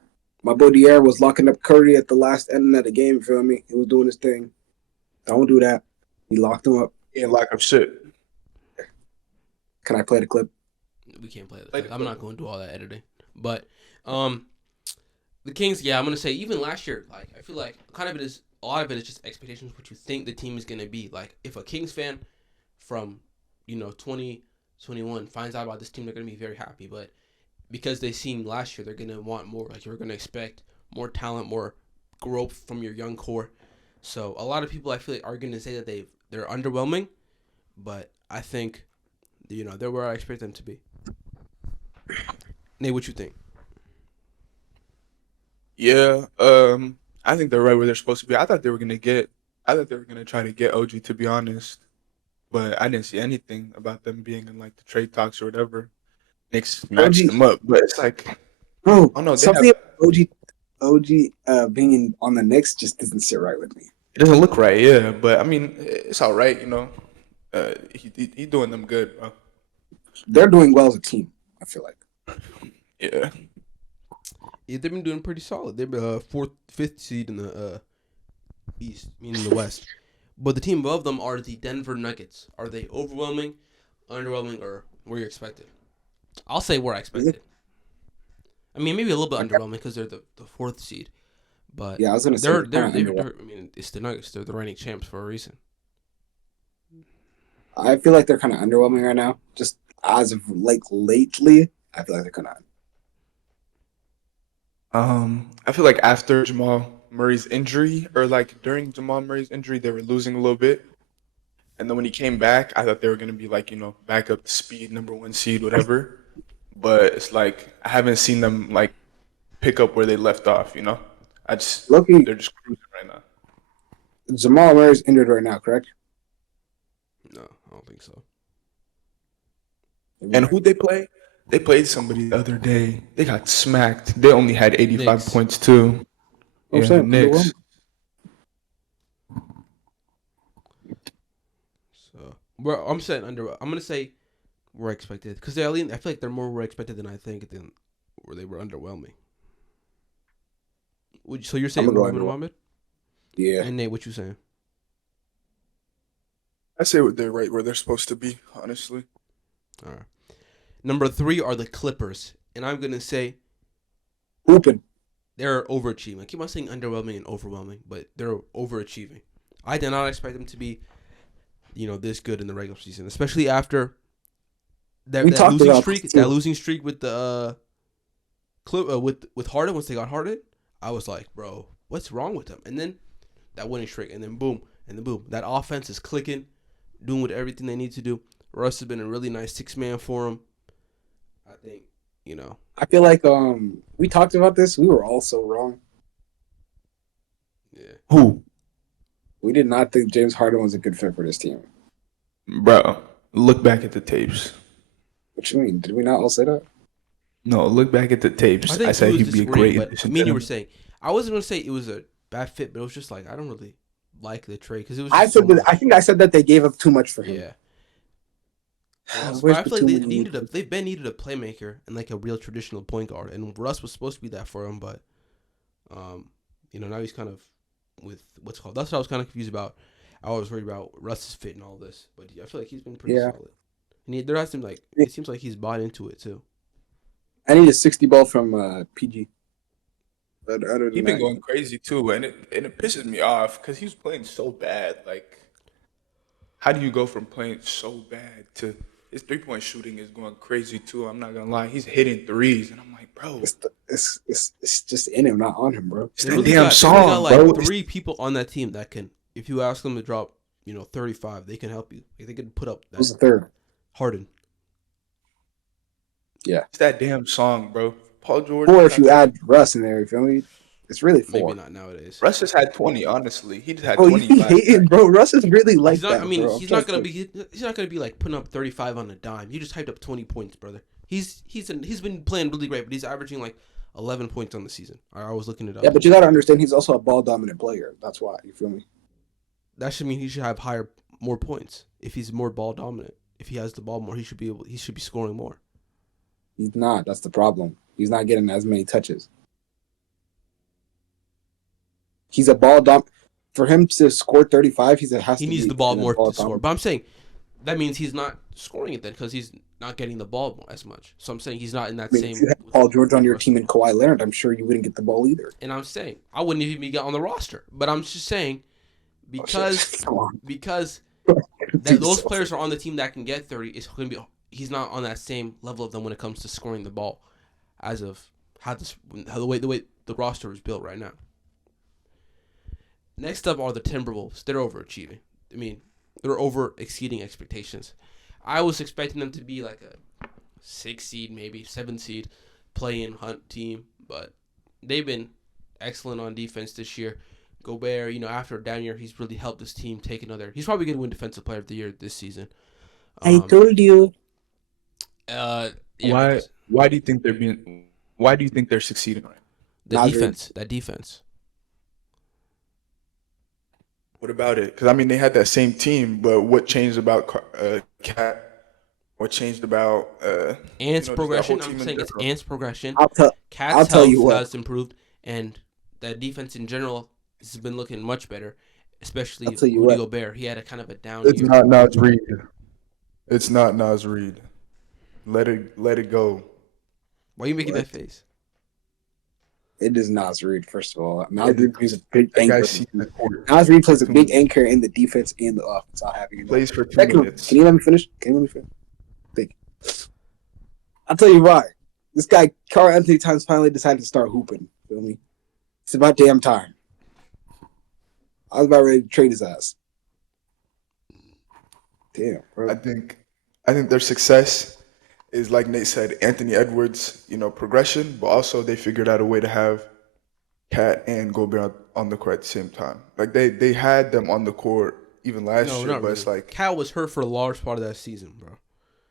my boy Dier was locking up Curry at the last end of the game. Feel me? He was doing his thing. Don't do that. He locked him up. He didn't lock up shit. Can I play the clip? We can't play that. I'm not going to do all that editing. But the Kings, yeah, I'm gonna say even last year, like I feel like a lot of it is just expectations, what you think the team is gonna be. Like if a Kings fan from 2021 finds out about this team, they're gonna be very happy. But because they seen last year, they're gonna want more. Like you're gonna expect more talent, more growth from your young core. So a lot of people I feel like are gonna say that they're underwhelming, but I think they're where I expect them to be. Nate, what you think? Yeah, I think they're right where they're supposed to be. I thought they were gonna try to get OG, to be honest, but I didn't see anything about them being in like the trade talks or whatever. Knicks matched them up, but it's like, bro, oh no, something OG being on the Knicks just doesn't sit right with me. It doesn't look right, yeah, but I mean, it's all right, He's doing them good, bro. they're doing well as a team. I feel like. Yeah. Yeah, they've been doing pretty solid. They're fourth, fifth seed in the East, meaning the West. But the team above them are the Denver Nuggets. Are they overwhelming, underwhelming, or where you expected? I'll say where I expected. I mean, maybe a little bit underwhelming because they're the fourth seed. But Yeah, I was gonna say they're I mean, it's the Nuggets. They're the reigning champs for a reason. I feel like they're kind of underwhelming right now. Just as of like lately, I feel like they're kind of. I feel like after Jamal Murray's injury, or like during Jamal Murray's injury, they were losing a little bit. And then when he came back, I thought they were gonna be like, back up to speed, number one seed, whatever. But it's like I haven't seen them like pick up where they left off. Lucky They're just cruising right now. Jamal Murray's injured right now, correct? No, I don't think so. And who they play? They played somebody the other day. They got smacked. They only had 85 Knicks. points too. I'm Yeah, the saying, Knicks. So, well, I'm saying under. I'm gonna say where expected because I feel like they're more where expected than I think than where they were underwhelming. So you're saying I'm gonna go underwhelming? Yeah. And Nate, what you saying? I say they're right where they're supposed to be, honestly. All right. Number 3 are the Clippers, and I'm gonna say Hooping. they're overachieving. I keep on saying underwhelming and overwhelming, but they're overachieving. I did not expect them to be, this good in the regular season, especially after that losing streak. That losing streak with the with Harden once they got Harden, I was like, bro, what's wrong with them? And then that winning streak, and then boom, that offense is clicking, doing what everything they need to do. Russ has been a really nice 6-man for him. I think, I feel like we talked about this. We were all so wrong. Yeah. Who? We did not think James Harden was a good fit for this team. Bro, look back at the tapes. What you mean? Did we not all say that? No, look back at the tapes. I said he'd be a great addition. You were saying I wasn't gonna say it was a bad fit, but it was just like I don't really like the trade because it was. I think I said that they gave up too much for him. Yeah. But I feel like they've been needed a playmaker and like a real traditional point guard, and Russ was supposed to be that for him, but now he's kind of with what's called. That's what I was kind of confused about. I was worried about Russ's fit and all this, but I feel like he's been pretty solid. And there has been it seems like he's bought into it too. I need a 60 ball from PG. But He's been going crazy too, and it pisses me off because he was playing so bad. Like, how do you go from playing so bad to his 3-point shooting is going crazy too? I'm not gonna lie, he's hitting threes, and I'm like, bro, it's just in him, not on him, bro. It's that damn song, bro. 3 people on that team that can, if you ask them to drop, 35, they can help you. Like, they can put up that. Who's the third? Harden. Yeah, it's that damn song, bro. Paul George. Or if you add Russ in there, you feel me? It's really 4. Maybe not nowadays. Russ just had 20. Honestly, he just had 20. You hating, bro. Russ is really like that. I mean, bro. he's not gonna be like putting up 35 on a dime. You just hyped up 20 points, brother. He's been playing really great, but he's averaging like 11 points on the season. I was looking it up. Yeah, but you gotta understand, he's also a ball dominant player. That's why, you feel me? That should mean he should have more points if he's more ball dominant. If he has the ball more, he should be scoring more. He's not. That's the problem. He's not getting as many touches. He's a ball for him to score 35. He needs the ball more to score. But I'm saying that means he's not scoring it then because he's not getting the ball as much. So I'm saying he's not in that same. If you had Paul George on your team and Kawhi Leonard, I'm sure you wouldn't get the ball either. And I'm saying I wouldn't even be on the roster. But I'm just saying because those players are on the team that can get 30. It's going to be. He's not on that same level of them when it comes to scoring the ball, as of the way the roster is built right now. Next up are the Timberwolves. They're overachieving. I mean, they're over exceeding expectations. I was expecting them to be like a 6 seed, maybe 7 seed, play-in hunt team, but they've been excellent on defense this year. Gobert, after a down year, he's really helped this team take another. He's probably going to win Defensive Player of the Year this season. I told you. Yeah, why do you think they're succeeding right now? That defense. What about it? Because I mean, they had that same team, but what changed about Cat? what changed about Ants just that whole progression. I'm team in saying it's general. Ants progression. I'll tell I'll Cat's tell you health what. has improved, and that defense in general has been looking much better, I'll especially tell you Rudy what. Gobert. He had a kind of a down It's year. not Nas Reed. It's not Nas Reed. Let it go. Why are you making What? that face? It is Nas Reed, first of all. Nas It Reed plays a is. big That guy anchor. sees the court Nas Reed plays a too big much. anchor in the defense and the offense. I'll have you know. Plays for 2 Second, can minutes. you let me finish? Thank you. I'll tell you why. This guy, Carl Anthony Towns, finally decided to start hooping. Feel me? It's about damn time. I was about ready to trade his ass. Damn, bro. I think their success is, like Nate said, Anthony Edwards, progression, but also they figured out a way to have Cat and Gobert on the court at the same time. Like they had them on the court even last No, year, not but really. it's like Cal was hurt for a large part of that season, bro.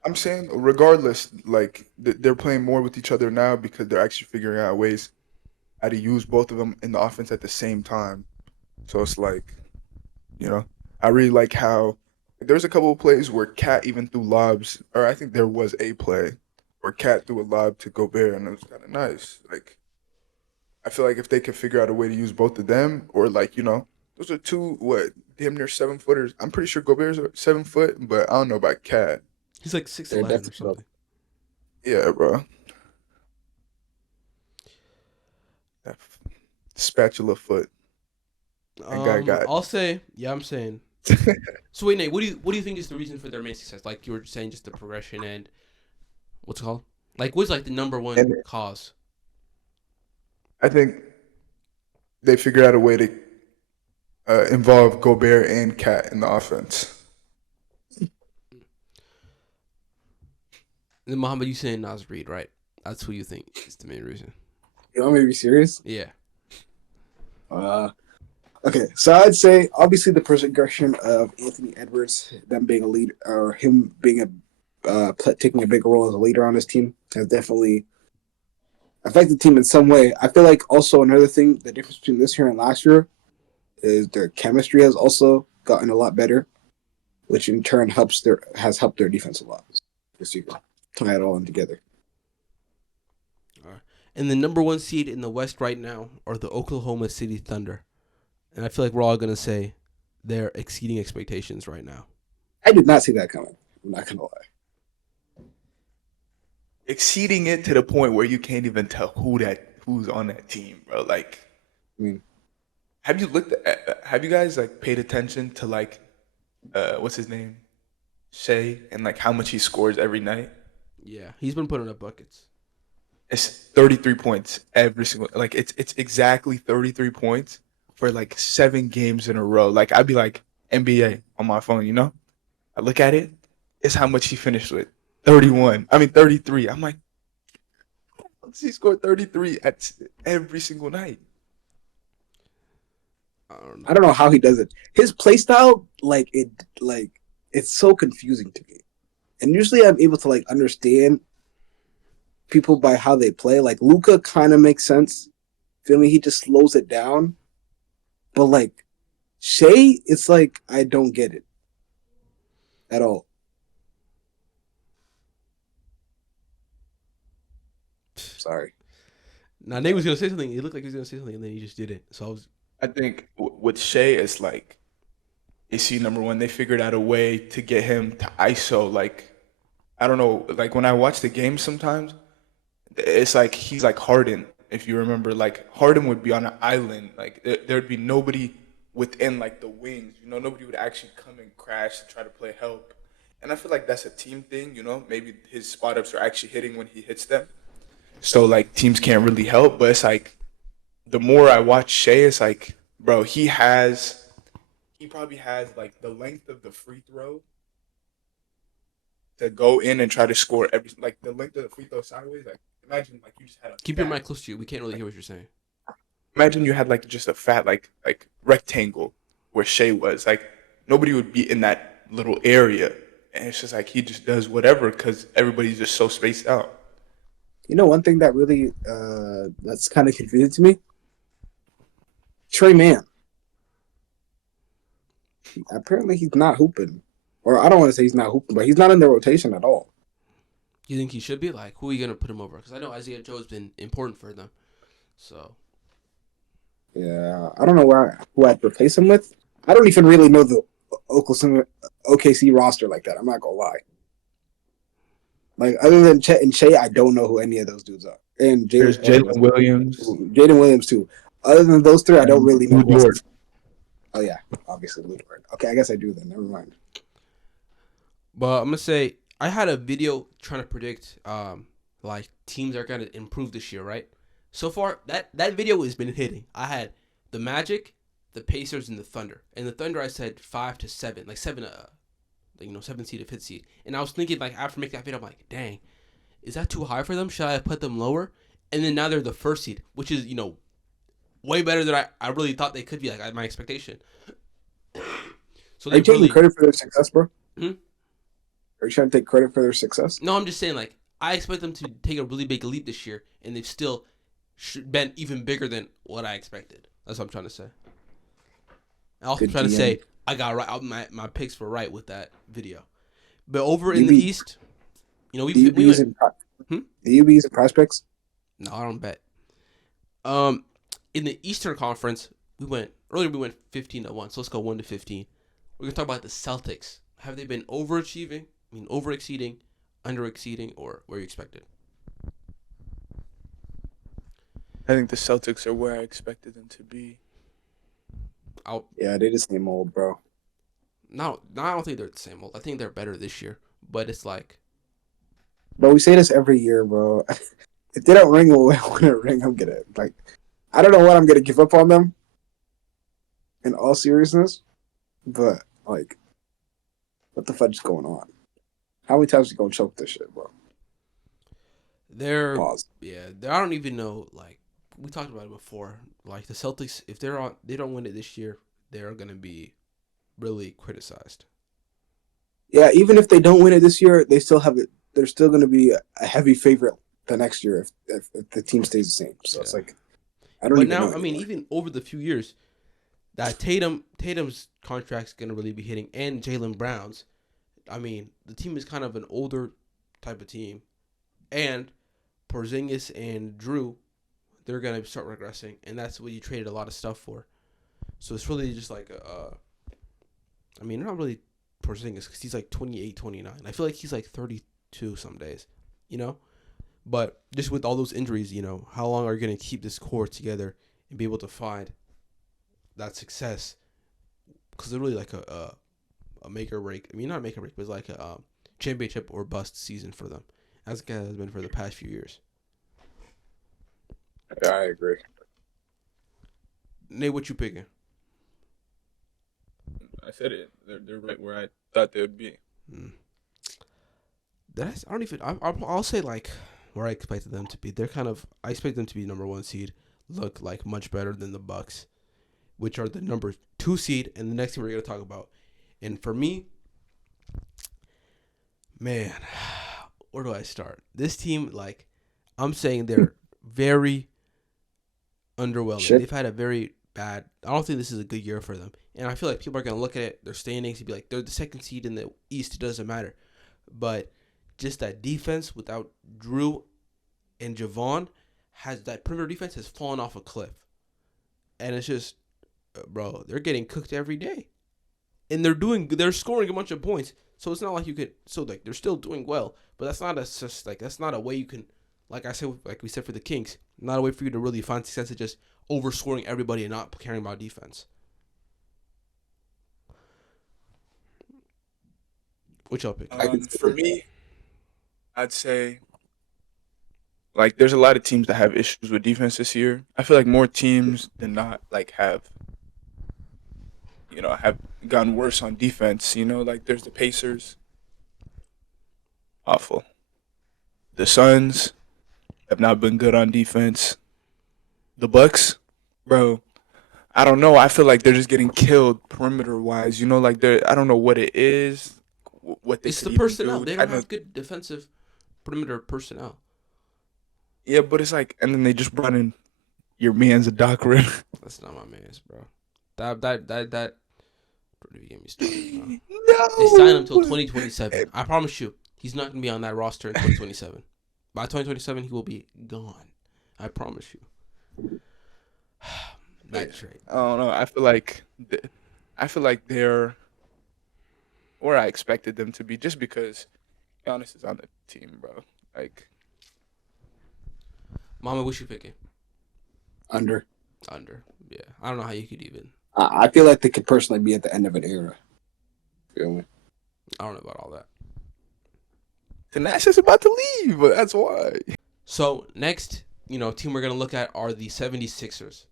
I'm saying, regardless, like they're playing more with each other now because they're actually figuring out ways how to use both of them in the offense at the same time. So it's like, you know, I really like how there's a couple of plays where Cat even threw lobs, or I think there was a play where Cat threw a lob to Gobert, and it was kind of nice. Like, I feel like if they could figure out a way to use both of them, or like, those are two, damn near 7-footers. I'm pretty sure Gobert's 7 foot, but I don't know about Cat. He's like They're 6'11" or definitely something. Yeah, bro. That spatula foot. That guy got. I'll say, yeah, I'm saying. So wait, Nate, what do you think is the reason for their main success? Like you were saying, just the progression and what's it called? Like what's like the number one And cause? I think they figured out a way to involve Gobert and Cat in the offense. And then Muhammad, you saying Nas Reed, right? That's who you think is the main reason. You want me to be serious? Yeah. Okay, so I'd say obviously the progression of Anthony Edwards, them being a leader, or him being taking a bigger role as a leader on his team, has definitely affected the team in some way. I feel like also another thing, the difference between this year and last year, is their chemistry has also gotten a lot better, which in turn has helped their defense a lot. Just you can tie it all in together. All right. And the number one seed in the West right now are the Oklahoma City Thunder. And I feel like we're all gonna say they're exceeding expectations right now. I did not see that coming. I'm not gonna lie. Exceeding it to the point where you can't even tell who's on that team, bro. Like, I mean, have you guys like paid attention to like what's his name? Shea, and like how much he scores every night? Yeah, he's been putting up buckets. It's 33 points every single, like it's exactly 33 points for like 7 games in a row. Like I'd be like NBA on my phone, I look at it, it's how much he finished with. 33. I'm like, he scored 33 at every single night. I don't know. I don't know how he does it. His play style, it's so confusing to me. And usually I'm able to like understand people by how they play. Like Luka kind of makes sense. Feel me? He just slows it down. But like Shea, it's like I don't get it at all. Sorry. Now Nate was gonna say something. It looked like he was gonna say something, and then he just did it. So I was. I think with Shea, it's like, you see, number one, they figured out a way to get him to ISO. Like, I don't know, like when I watch the game sometimes, it's like he's like Harden. If you remember, like Harden would be on an island. Like there'd be nobody within like the wings. Nobody would actually come and crash to try to play help. And I feel like that's a team thing. Maybe his spot ups are actually hitting when he hits them. So like teams can't really help. But it's like the more I watch Shea, it's like, bro, he probably has like the length of the free throw to go in and try to score like the length of the free throw sideways. Like imagine like you just had a Keep your mic close to you. We can't really hear what you're saying. imagine you had like just a fat like rectangle where Shea was. Like nobody would be in that little area, and it's just like he just does whatever because everybody's just so spaced out. One thing that really that's kind of confusing to me. Trey Mann. Apparently he's not hooping. Or I don't want to say he's not hooping, but he's not in the rotation at all. You think he should be? Like, who are you gonna put him over? Because I know Isaiah Joe has been important for them. So Yeah, I don't know who I'd replace him with. I don't even really know the OKC roster like that. I'm not gonna lie. Like other than Chet and Shea, I don't know who any of those dudes are. And There's Jalen Williams, Jaden Williams too. Other than those three, I don't and really know Lou who else. Dort. Oh yeah, obviously Luka. Okay, I guess I do then. Never mind. but I'm gonna say I had a video trying to predict like teams are gonna improve this year, right? So far that video has been hitting. I had the Magic, the Pacers, and the Thunder. And the Thunder I said 5 to 7, like 7 7 seed to 5th seed. And I was thinking like after making that video, I'm like, dang, is that too high for them? Should I put them lower? And then now they're the 1st seed, which is, way better than I really thought they could be, like my expectation. So Are you taking really credit for their success, bro? Hmm? Are you trying to take credit for their success? No, I'm just saying, like, I expect them to take a really big leap this year, and they've still been even bigger than what I expected. That's what I'm trying to say. I'm also Good trying to GM. say I got right. My picks were right with that video. But over in the East, Do you be using prospects? No, I don't bet. In the Eastern Conference, we went 15-1. So let's go 1-15. We're gonna talk about the Celtics. Have they been overachieving? I mean, overexceeding, underexceeding, or where you expected? I think the Celtics are where I expected them to be. Yeah, they just same old, bro. No, I don't think they're the same old. I think they're better this year. But it's like, But we say this every year, bro. If they don't ring when a ring, I'm gonna I don't know what I'm gonna give up on them. In all seriousness, but like, what the fudge is going on? How many times you gonna choke this shit, bro? they're Pause. yeah. I don't even know. Like we talked about it before. Like the Celtics, if they don't win it this year, they're gonna be really criticized. Yeah, even if they don't win it this year, they still have it. They're still gonna be a heavy favorite the next year if the team stays the same. So it's Yeah. like, I don't But even now, know I mean, anymore. even over the few years, that Tatum's contract's gonna really be hitting, and Jalen Brown's. I mean, the team is kind of an older type of team, and Porzingis and Drew, they're gonna start regressing, and that's what you traded a lot of stuff for. So it's really just like I mean, not really Porzingis because he's like 28, 29. I feel like he's like 32 some days, you know. But just with all those injuries, how long are you gonna keep this core together and be able to find that success? Because they're really like a make or break. I mean, not a make or break, but it's like a championship or bust season for them, as it has been for the past few years. Yeah, I agree. Nate, what you picking? I said it. They're right where I thought they would be. I don't even. I'll say like where I expected them to be. I expect them to be number 1 seed. Look like much better than the Bucks, which are the number 2 seed, and the next team we're gonna talk about. And for me, man, where do I start? This team, like, I'm saying they're very underwhelming. Shit. They've had a very bad. I don't think this is a good year for them, and I feel like people are gonna look at it, their standings, and be like, they're the 2nd seed in the East. It doesn't matter, but just that defense without Drew and Javon that perimeter defense has fallen off a cliff, and it's just, bro, they're getting cooked every day, and they're scoring a bunch of points. So it's not like you could. So like they're still doing well, but that's not a way you can. Like I said, like we said for the Kings, not a way for you to really find success of just overscoring everybody and not caring about defense. Which y'all pick? For me, I'd say like there's a lot of teams that have issues with defense this year. I feel like more teams than not have gotten worse on defense. Like there's the Pacers, awful. The Suns have not been good on defense. The Bucks, bro, I don't know. I feel like they're just getting killed perimeter wise. Like I don't know what it is. What they It's could the even personnel. do. They I don't know- have good defensive perimeter personnel. Yeah, but it's like, and then they just brought in your man's a Doc Rivers. That's not my man's, bro. That. Don't even get me started, bro. No. They signed him until 2027. I promise you, He's not going to be on that roster in 2027. By 2027, he will be gone. I promise you. That trade. I don't know. I feel like they're where I expected them to be, just because Giannis is on the team, bro. Like, Mama, what you picking? Under. Under. Yeah. I don't know how you could even. I feel like they could personally be at the end of an era. Feel me? I don't know about all that. the Nash is about to leave. That's why. So, next, team we're going to look at are the 76ers.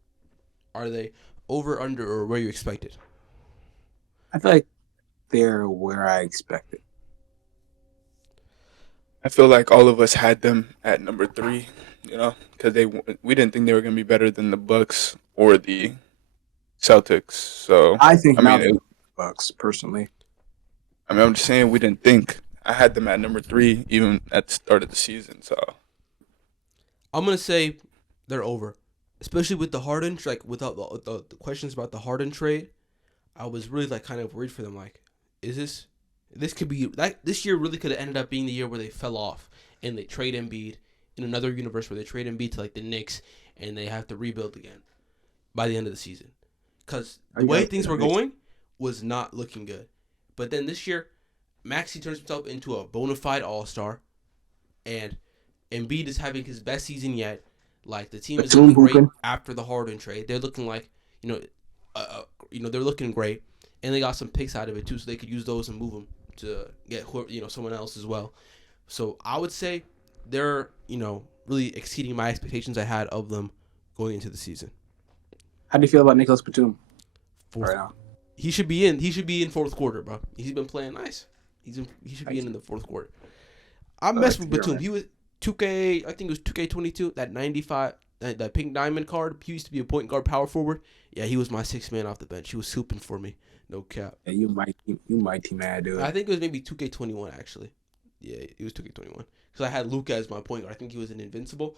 Are they over, under, or where you expected? I feel like they're where I expected. I feel like all of us had them at number 3, because we didn't think they were going to be better than the Bucks or the Celtics. So I think I now mean, the Bucks, personally. I'm just saying we didn't think. I had them at number 3 even at the start of the season. So I'm going to say they're over. Especially with the Harden, without the questions about the Harden trade, I was really kind of worried for them. This could be this year really could have ended up being the year where they fell off and they trade Embiid in another universe where they trade Embiid to the Knicks and they have to rebuild again by the end of the season. Because the way things were going was not looking good. But then this year, Maxey turns himself into a bona fide all-star, and Embiid is having his best season yet. The team is looking great after the Harden trade. They're looking they're looking great, and they got some picks out of it too, so they could use those and move them to get someone else as well. So I would say they're really exceeding my expectations I had of them going into the season. How do you feel about Nicholas Batum right now? He should be in. He should be in fourth quarter, bro. He's been playing nice. He should be in the fourth quarter. I messed with Batum. He was 2K. I think it was 2K22. That 95. That pink diamond card. He used to be a point guard, power forward. Yeah, he was my sixth man off the bench. He was hooping for me. No cap. Yeah, you might team mad, dude. I think it was maybe 2K21 actually. Yeah, it was 2K21 because I had Luka as my point guard. I think he was an invincible.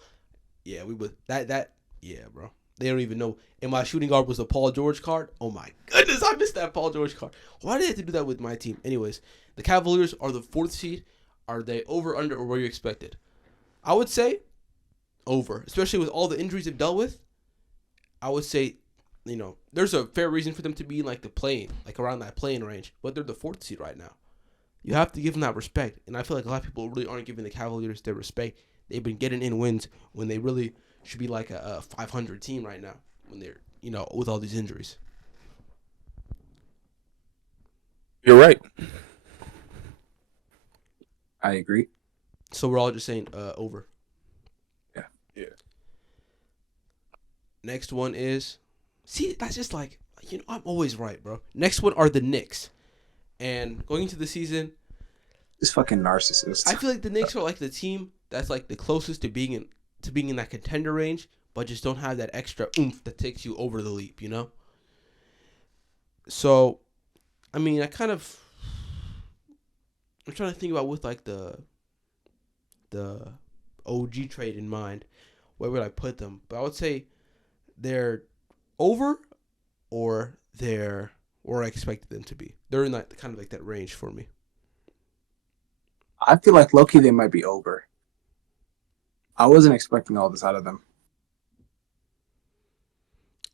Yeah, we would that. Yeah, bro. They don't even know. And my shooting guard was a Paul George card. Oh my goodness, I missed that Paul George card. Why did they have to do that with my team? Anyways, the Cavaliers are the 4th seed. Are they over, under, or where you expected? I would say over, especially with all the injuries they've dealt with. I would say, there's a fair reason for them to be the playing, around that playing range. But they're the 4th seed right now. You have to give them that respect. And I feel like a lot of people really aren't giving the Cavaliers their respect. They've been getting in wins when they really should be a 500 team right now when they're, with all these injuries. You're right. I agree. So we're all just saying over. Yeah. Next one is, that's just I'm always right, bro. Next one are the Knicks. And going into the season, this fucking narcissist. I feel like the Knicks are the team that's the closest to being in that contender range, but just don't have that extra oomph that takes you over the leap, So, I mean, I'm trying to think about with the OG trade in mind, where would I put them? But I would say they're over, or they're where I expected them to be. They're in that range for me. I feel like low-key they might be over. I wasn't expecting all this out of them.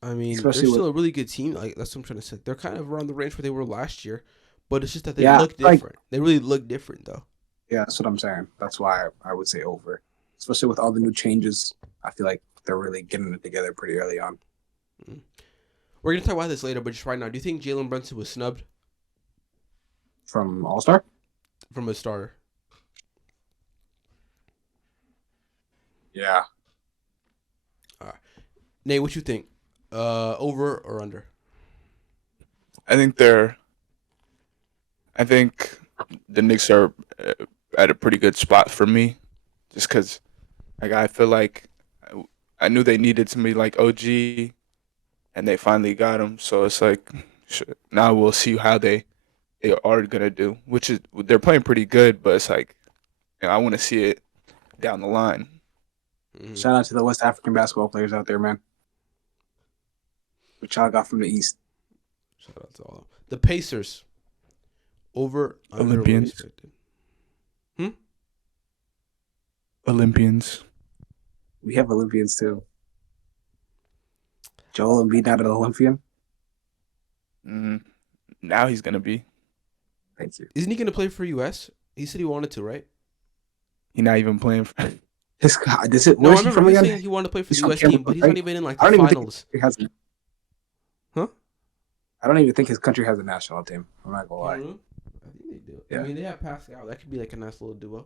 I mean, especially they're still a really good team. That's what I'm trying to say. They're kind of around the range where they were last year, but it's just that they look different. They really look different, though. Yeah, that's what I'm saying. That's why I would say over. Especially with all the new changes, I feel like they're really getting it together pretty early on. Mm-hmm. We're going to talk about this later, but just right now, do you think Jalen Brunson was snubbed? From All-Star? From a starter. Yeah. All right. Nate, what you think? Over or under? I think the Knicks are at a pretty good spot for me, just because I feel like I knew they needed somebody like OG, and they finally got him. So it's now we'll see how they are gonna do. Which is they're playing pretty good, but it's I want to see it down the line. Mm-hmm. Shout out to the West African basketball players out there, man. Which y'all got from the East. Shout out to all of them. The Pacers. Over, under, Olympians. Olympians. We have Olympians too. Joel Embiid not an Olympian. Mm, now he's gonna be. Thank you. Isn't he gonna play for US? He said he wanted to, right? He's not even playing for. No, Where I is he remember from him again? saying he wanted to play for He's the from US team, Cameroon, but he's right? not even in like I the don't even think finals. he has. Huh? I don't even think his country has a national team. I'm not gonna lie. Cameroon? I think they do. I Yeah. mean, they have Pascal. That could be like a nice little duo.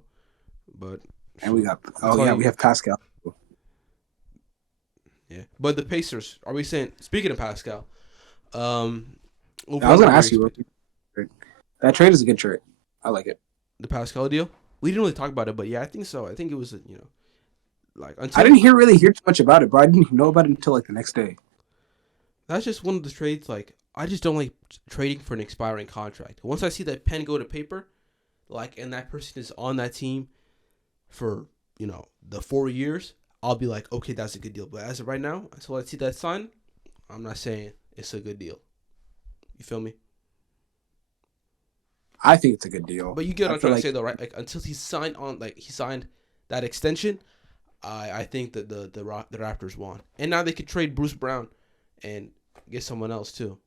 But And we got. That's Oh all yeah, you- we have Pascal. yeah. But the Pacers, are we saying? Speaking of Pascal, I was gonna ask you. overall, That trade is a good trade. I like it. the Pascal deal. We didn't really talk about it, but yeah, I think so. I think it was like until I didn't really hear too much about it, bro. I didn't know about it until like the next day. that's just one of the trades. Like I just don't like trading for an expiring contract. Once I see that pen go to paper, like and that person is on that team for the 4 years, I'll be like, okay, that's a good deal. But as of right now, until I see that sign, I'm not saying it's a good deal. You feel me? I think it's a good deal. But you get what I I'm feel trying to say though, right? Like until he signed that extension, I think that the Raptors won, and now they could trade Bruce Brown and get someone else too.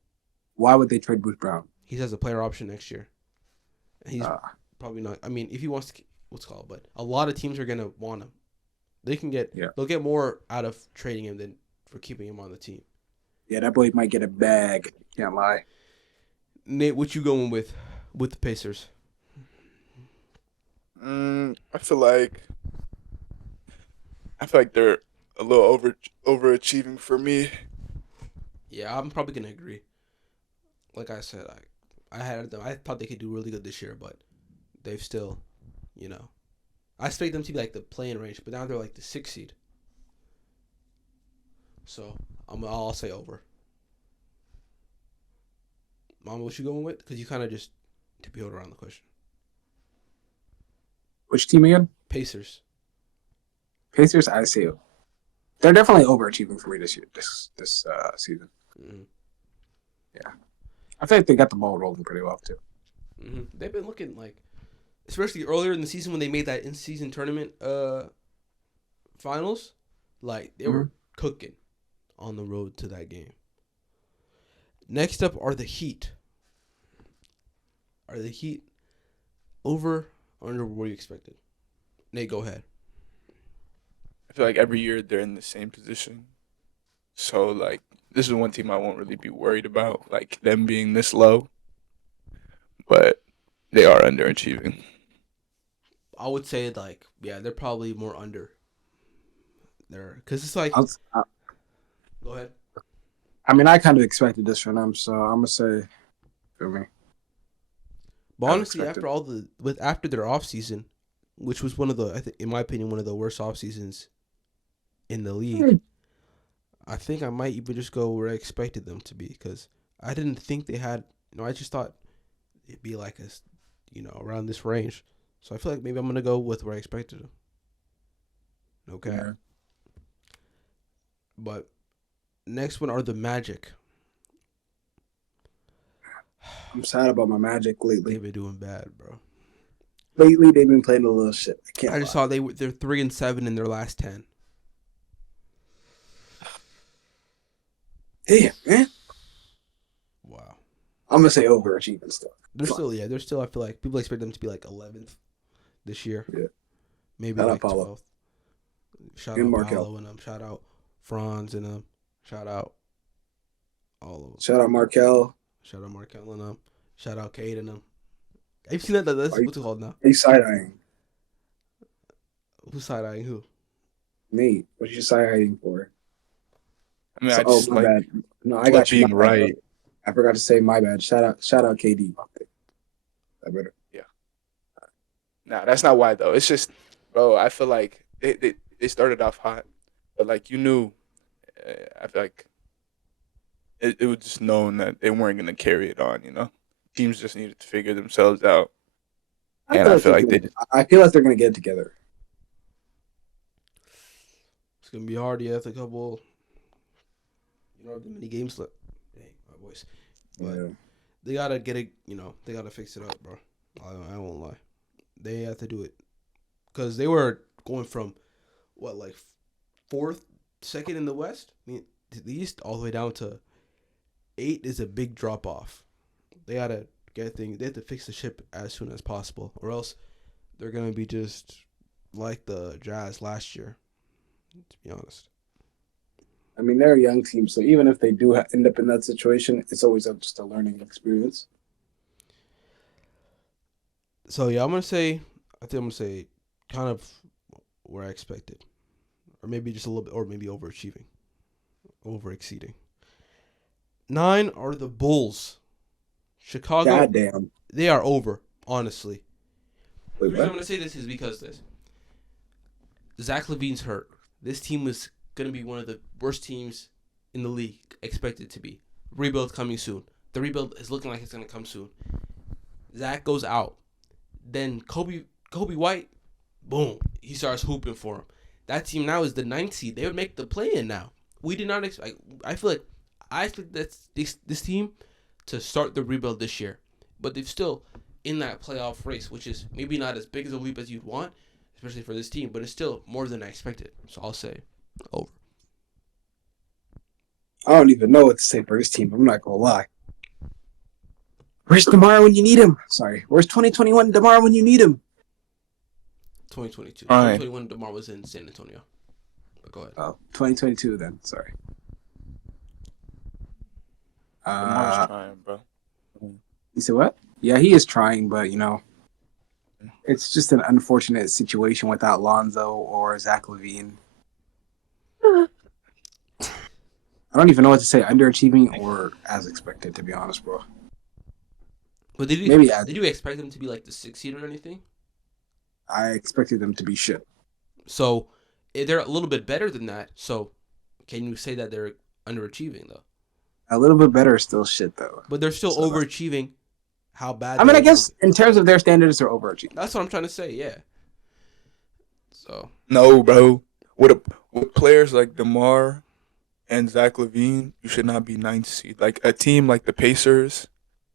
Why would they trade Bruce Brown? He has a player option next year. And he's Uh, probably not. I mean, if he wants to, what's it called? But a lot of teams are gonna want him. They can get. Yeah. They'll get more out of trading him than for keeping him on the team. Yeah, that boy might get a bag. Can't lie. Nate, what you going with the Pacers? I feel like they're a little overachieving for me. Yeah, I'm probably gonna agree. Like I said, I had them. I thought they could do really good this year, but they've still, I expect them to be like the playing range, but now they're like the 6th seed. So I'll say over. Mama, what you going with? Because you kind of just tiptoed around the question. Which team again? Pacers. Pacers. I see. They're definitely overachieving for me this year. This season. Mm-hmm. Yeah, I think they got the ball rolling pretty well too. Mm-hmm. They've been looking like, especially earlier in the season when they made that in-season tournament finals, like they were cooking on the road to that game. Next up are the Heat. Are the Heat over or under what you expected? Nate, go ahead. I feel like every year they're in the same position. So like this is one team I won't really be worried about, like them being this low. But they are underachieving. I would say like they're probably more under. Because it's like. Go ahead. I mean, I kind of expected this from them, so I'm gonna say for me. But honestly, after their off season, which was one of the, I think, in my opinion, one of the worst off seasons in the league, I think I might even just go where I expected them to be because I didn't think they had. I just thought it'd be like around this range. So I feel like maybe I'm gonna go with where I expected them. Okay. Yeah. But next one are the Magic. I'm sad about my Magic lately. They've been doing bad, bro. Lately, they've been playing a little shit. I just saw they're 3-7 in their last 10. Damn, man. Wow. I'm gonna say overachieving stuff. They're still. I feel like people expect them to be like 11th this year. Yeah. Maybe Shout like out Paulo. 12th. Shout And out Markel. Paulo and them. Shout out Franz and them. Shout out all of them. Shout out Markel. Shout out Markel and them. Shout out Cade and them. Have you seen that? That's what's it called now? Are you side eyeing? Who's side eyeing who? Nate, what you side eyeing for? I mean, I just my like bad. No, I got you. being My bad. right. I forgot to say my bad. Shout out KD. I better. Nah, that's not why though. It's just, bro. I feel like they started off hot, but like you knew, I feel like it was just known that they weren't gonna carry it on. Teams just needed to figure themselves out, and I feel like I feel like they're gonna get it together. It's gonna be hard. Yeah, it's a couple. The many games left. Dang, my voice. But Yeah. they gotta get it. They gotta fix it up, bro. I won't lie. They have to do it because they were going from fourth, second in the West, to the East, all the way down to 8 is a big drop off. They gotta get things. They have to fix the ship as soon as possible, or else they're gonna be just like the Jazz last year. To be honest. I mean, they're a young team, so even if they do end up in that situation, it's always just a learning experience. So yeah, I think I'm gonna say kind of where I expected, or maybe just a little bit, or maybe over exceeding. 9 are the Bulls. Chicago. Goddamn. They are over. Honestly, the Wait, reason I'm what? gonna say this is because Zach LaVine's hurt. This team was gonna be one of the worst teams in the league, expected to be. Rebuild coming soon. The rebuild is looking like it's gonna come soon. Zach goes out. Then Kobe White, boom, he starts hooping for him. That team now is the 9th seed. They would make the play-in now. We did not expect. I expect this team to start the rebuild this year, but they're still in that playoff race, which is maybe not as big as a leap as you'd want, especially for this team, but it's still more than I expected. So I'll say over. I don't even know what to say for this team. I'm not gonna lie. Where's DeMar when you need him? Sorry. Where's 2021 DeMar when you need him? 2022. All right. 2021 DeMar was in San Antonio. But go ahead. Oh, 2022 then. Sorry. Lamar's trying, bro. You said what? Yeah, he is trying, but it's just an unfortunate situation without Lonzo or Zach LaVine. I don't even know what to say. Underachieving or as expected, to be honest, bro. But did you expect them to be like the 6th seed or anything? I expected them to be shit. So they're a little bit better than that. So can you say that they're underachieving though? A little bit better is still shit though. But they're still overachieving. How bad? I mean, I guess in terms of their standards, they're overachieving. That's what I'm trying to say. Yeah. So No, bro. With players like DeMar and Zach LaVine, you should not be 9th seed. Like a team like the Pacers.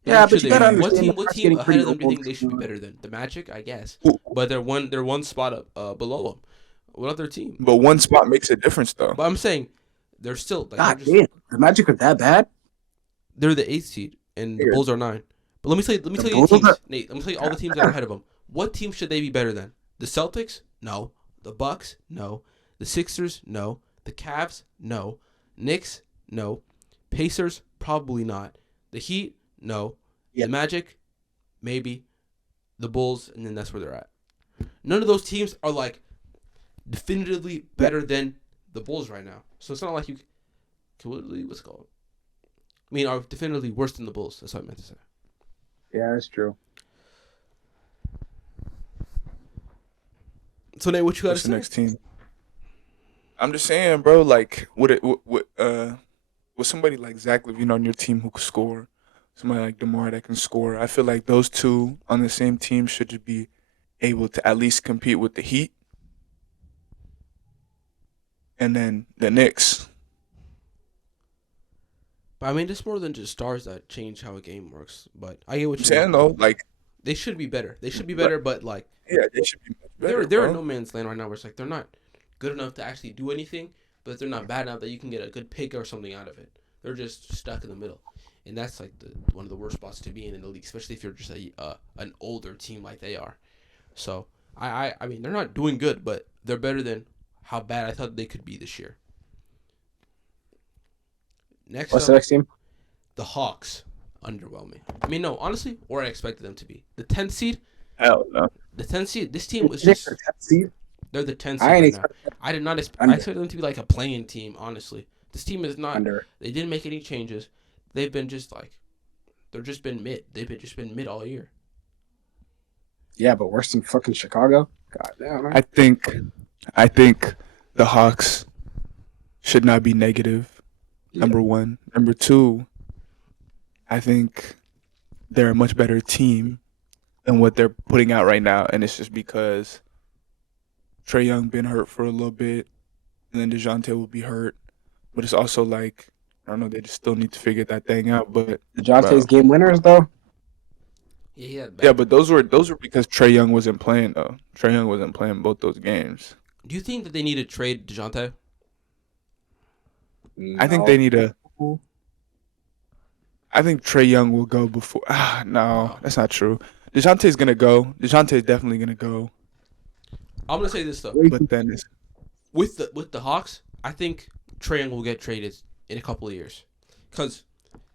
Yeah, but you gotta what understand. team ahead of them do you think they should be better than? The Magic, I guess. But they're one spot up below them. What other team? But one spot makes a difference, though. But I'm saying they're still. Like, God damn, the Magic are that bad? They're the 8th seed, and the Bulls are 9. But let me tell you the teams, Nate. Let me tell you all the teams that are ahead of them. What team should they be better than? The Celtics? No. The Bucks? No. The Sixers? No. The Cavs? No. Knicks? No. Pacers? Probably not. The Heat? No. Yeah. The Magic? Maybe. The Bulls, and then that's where they're at. None of those teams are like definitively better than the Bulls right now. So it's not like you can what's it called? I mean, are definitively worse than the Bulls. That's what I meant to say. Yeah, that's true. So Nate, what you got to What's say? the next team? I'm just saying, bro. Like, with somebody like Zach LaVine on your team who can score, somebody like DeMar that can score, I feel like those two on the same team should just be able to at least compete with the Heat, and then the Knicks. But I mean, it's more than just stars that change how a game works. But I get what I'm you're saying though, like they should be better. They should be better, but like yeah, they should be much better. they're bro. in no man's land right now. Where it's like they're not good enough to actually do anything, but they're not bad enough that you can get a good pick or something out of it. They're just stuck in the middle, and that's like one of the worst spots to be in the league, especially if you're just an older team like they are. So I mean, they're not doing good, but they're better than how bad I thought they could be this year. What's the next team? The Hawks, underwhelming. I mean, no, honestly, where I expected them to be. The 10th seed. Hell no. The 10th seed. This team was Knicks just. are 10th seed? They're the 10th seed I ain't right now. expect I did not expect. I Under. expected them to be like a playing team. Honestly, this team is not. Under. They didn't make any changes. They've been just like. They've just been mid. Just been mid all year. Yeah, but worse than fucking Chicago. God damn. Man. I think the Hawks should not be negative. Number one. Number two, I think they're a much better team than what they're putting out right now, and it's just because Trae Young been hurt for a little bit, and then DeJounte will be hurt. But it's also like, I don't know, they just still need to figure that thing out. But DeJounte's game winners though. Yeah, yeah, but those were because Trae Young wasn't playing though. Trae Young wasn't playing both those games. Do you think that they need to trade DeJounte? I think they need a. I think Trey Young will go before. No, No. that's not true. DeJounte's gonna go. DeJounte's definitely gonna go. I'm gonna say this though. But then it's With the Hawks, I think Trae Young will get traded in a couple of years. Because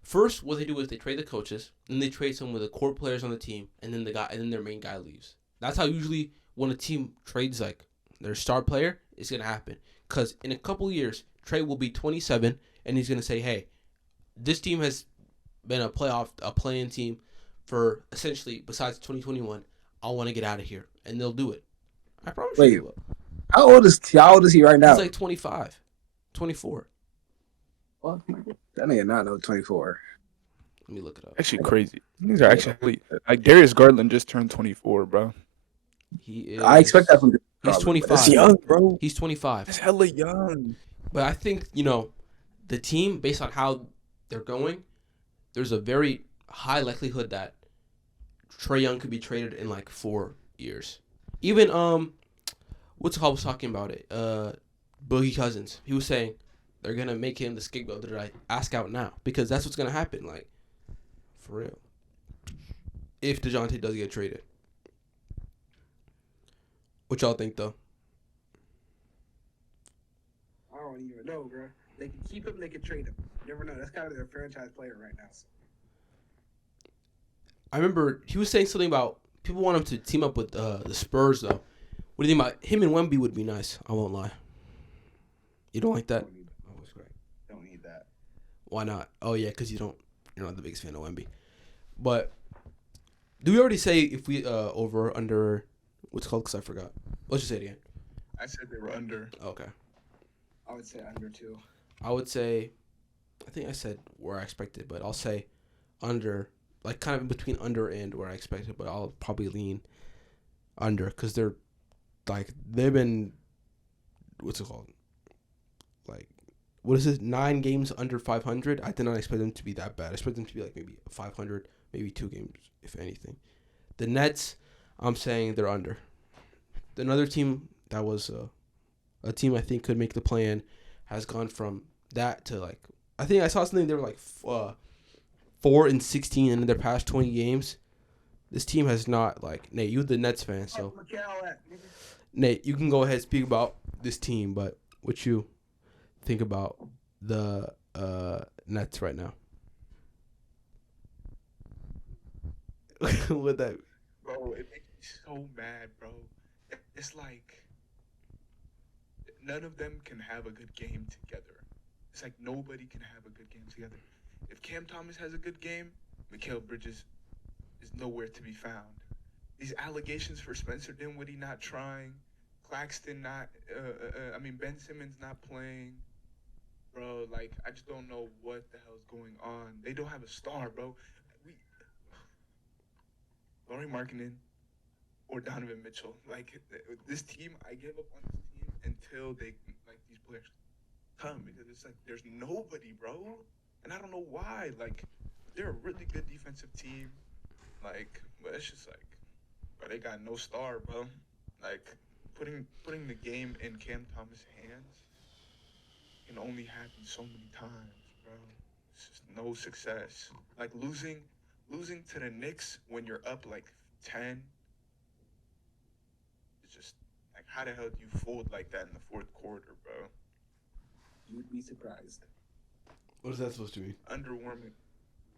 first, what they do is they trade the coaches, and they trade some of the core players on the team, and then their main guy leaves. That's how usually when a team trades like their star player, it's gonna happen. Because in a couple of years, Trey will be 27, and he's gonna say, "Hey, this team has been a playing team for essentially besides 2021. I want to get out of here," and they'll do it. I promise Wait. you. They will. How old is he right now? He's like 25, 24. Well, that nigga not no 24. Let me look it up. actually crazy. These are actually like Darius Garland just turned 24, bro. He is. I expect that from. He's Garland, 25. but That's young, bro. He's 25. That's hella young. But I think, the team, based on how they're going, there's a very high likelihood that Trae Young could be traded in like 4 years. Even what's it called was talking about it. Boogie Cousins. He was saying they're gonna make him the scapegoat. They're like, ask out now because that's what's gonna happen. Like, for real. If DeJounte does get traded, what y'all think though? I don't even know, bro. They can keep him. They can trade him. You never know. That's kind of their franchise player right now. So. I remember he was saying something about people want him to team up with the Spurs though. What do you think about him and Wemby would be nice? I won't lie. You don't like that? Oh, it's great. Don't need that. Why not? Oh yeah, because you're not the biggest fan of Wemby. But do we already say if we over under what's it called? Because I forgot. Let's just say it again. I said they were under. Okay. I would say under 2. I would say, I think I said where I expected, but I'll say under, like kind of in between under and where I expected, but I'll probably lean under because they've been, what's it called? Like, what is it? 9 games under 500. I did not expect them to be that bad. I expect them to be like maybe 500, maybe 2 games, if anything. The Nets, I'm saying they're under. Another team that was a team I think could make the play-in has gone from that to like, I think I saw something they were like 4-16 in their past 20 games. This team has not, like, Nate, you're the Nets fan, so Nate, you can go ahead and speak about this team, but what you think about the Nets right now? What that? Bro, it makes me so mad, bro. It's like none of them can have a good game together. It's like nobody can have a good game together. If Cam Thomas has a good game, Mikal Bridges is nowhere to be found. These allegations for Spencer Dinwiddie not trying, Claxton not, Ben Simmons not playing. Bro, like, I just don't know what the hell's going on. They don't have a star, bro. Laurie Markkinen or Donovan Mitchell. Like, this team, I give up on this team until these players come. Because it's like, there's nobody, bro. And I don't know why. Like, they're a really good defensive team. Like, but it's just like, bro, they got no star, bro. Like, putting the game in Cam Thomas' hands can only happen so many times, bro. It's just no success. Like, losing to the Knicks when you're up like 10, it's just like, how the hell do you fold like that in the fourth quarter, bro? You'd be surprised. What is that supposed to mean? Underwhelming.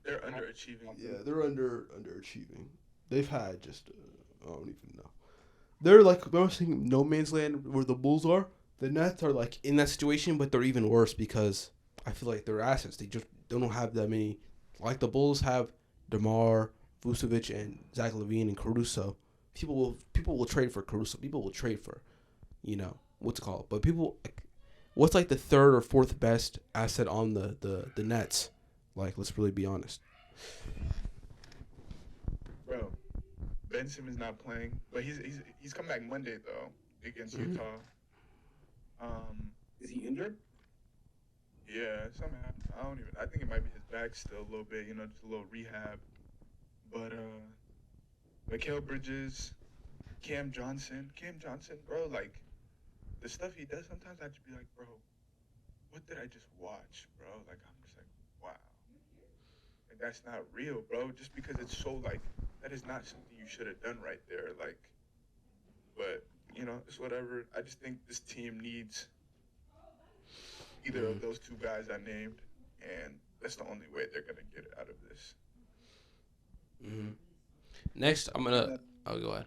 They're underachieving. Yeah, they're underachieving. They've had just I don't even know. They're like, I was thinking no man's land where the Bulls are. The Nets are like in that situation, but they're even worse because I feel like their assets, they just don't have that many. Like the Bulls have DeMar, Vucevic, and Zach LaVine and Caruso. People will trade for Caruso. People will trade for, what's it called? But people, what's like the third or fourth best asset on the Nets? Like, let's really be honest. Bro, Ben Simmons not playing, but he's come back Monday though against Utah. Is he injured? Yeah, somehow. I think it might be his back still a little bit, just a little rehab. But Mikal Bridges, Cam Johnson, bro, like, the stuff he does sometimes, I just be like, bro, what did I just watch, bro? Like I'm just like, wow, like that's not real, bro. Just because it's so like that is not something you should have done right there, like. But it's whatever. I just think this team needs either of those two guys I named, and that's the only way they're gonna get out of this. Mm-hmm. Next, I'm gonna. Oh, go ahead.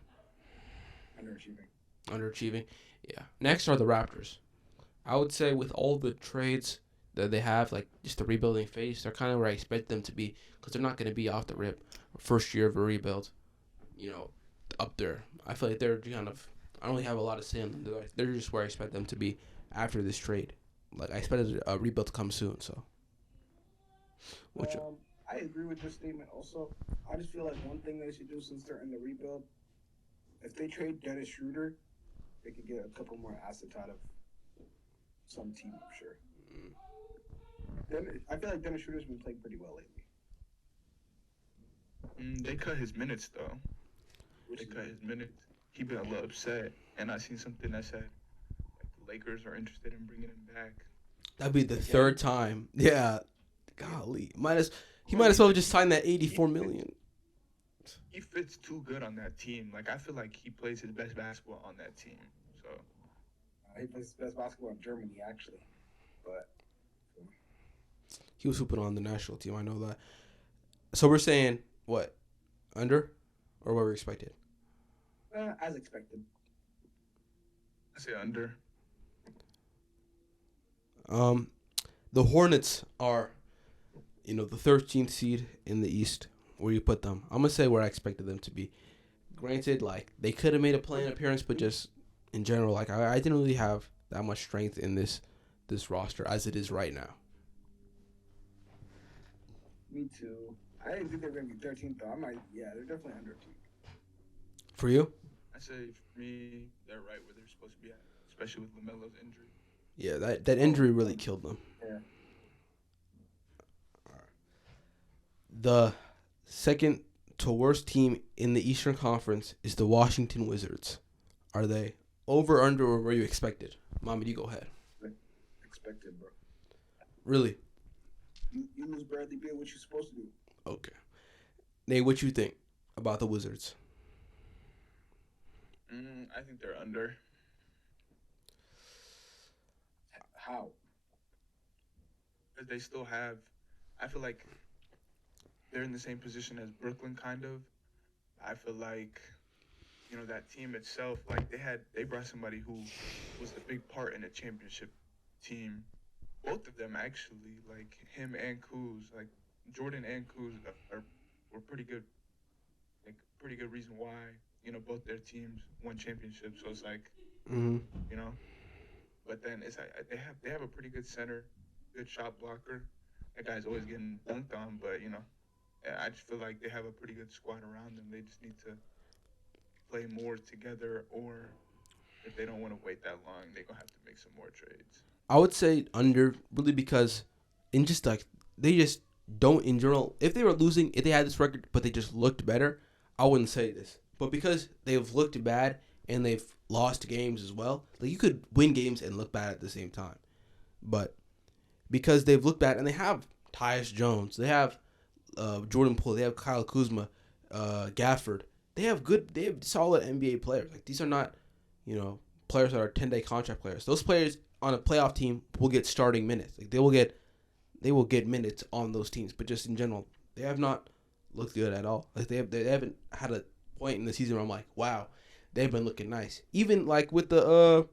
Underachieving. Yeah. Next are the Raptors. I would say with all the trades that they have, like just the rebuilding phase, they're kind of where I expect them to be because they're not going to be off the rip. First year of a rebuild, up there. I feel like they're kind of. I don't really have a lot of say on them. They're just where I expect them to be after this trade. Like I expected a rebuild to come soon. So. I agree with your statement. Also, I just feel like one thing they should do since they're in the rebuild, if they trade Dennis Schroeder, they could get a couple more assets out of some team, I'm sure. I feel like Dennis Schroeder's been playing pretty well lately. They cut his minutes though. They cut his minutes. He been a little upset, and I seen something that said like, the Lakers are interested in bringing him back. That'd be the third time. Yeah. Golly, he might as well just sign that $84 million. He fits too good on that team. Like I feel like he plays his best basketball on that team. So he plays his best basketball in Germany, actually. But he was hooping on the national team. I know that. So we're saying what? Under, or what we expected? As expected. I say under. The Hornets are, the 13th seed in the East. Where you put them? I'm gonna say where I expected them to be. Granted, like they could have made a play-in appearance, but just in general, like I didn't really have that much strength in this roster as it is right now. Me too. I didn't think they were gonna be 13th though. They're definitely under team. For you? I say for me, they're right where they're supposed to be at, especially with LaMelo's injury. Yeah, that injury really killed them. Yeah. The second to worst team in the Eastern Conference is the Washington Wizards. Are they over, under, or where you expected? Mommy, you go ahead. Expected, bro. Really? You lose Bradley Beal, what you supposed to do? Okay. Nate, what you think about the Wizards? I think they're under. How? Because they still have. I feel like they're in the same position as Brooklyn, kind of. I feel like, that team itself, like they brought somebody who was a big part in the championship team. Both of them actually, like him and Kuz, like Jordan and Kuz were pretty good. Like pretty good reason why both their teams won championships. So it's like, But then it's like they have a pretty good center, good shot blocker. That guy's always getting dunked on, but I just feel like they have a pretty good squad around them. They just need to play more together, or if they don't want to wait that long, they're going to have to make some more trades. I would say under, really, because in just like they just don't in general. If they were losing, if they had this record, but they just looked better, I wouldn't say this. But because they've looked bad and they've lost games as well, like you could win games and look bad at the same time. But because they've looked bad and they have Tyus Jones, they have Jordan Poole, they have Kyle Kuzma, Gafford. They have solid NBA players. Like these are not, players that are 10-day contract players. Those players on a playoff team will get starting minutes. Like they will get minutes on those teams. But just in general, they have not looked good at all. Like they haven't had a point in the season where I'm like, wow, they've been looking nice. Even like with the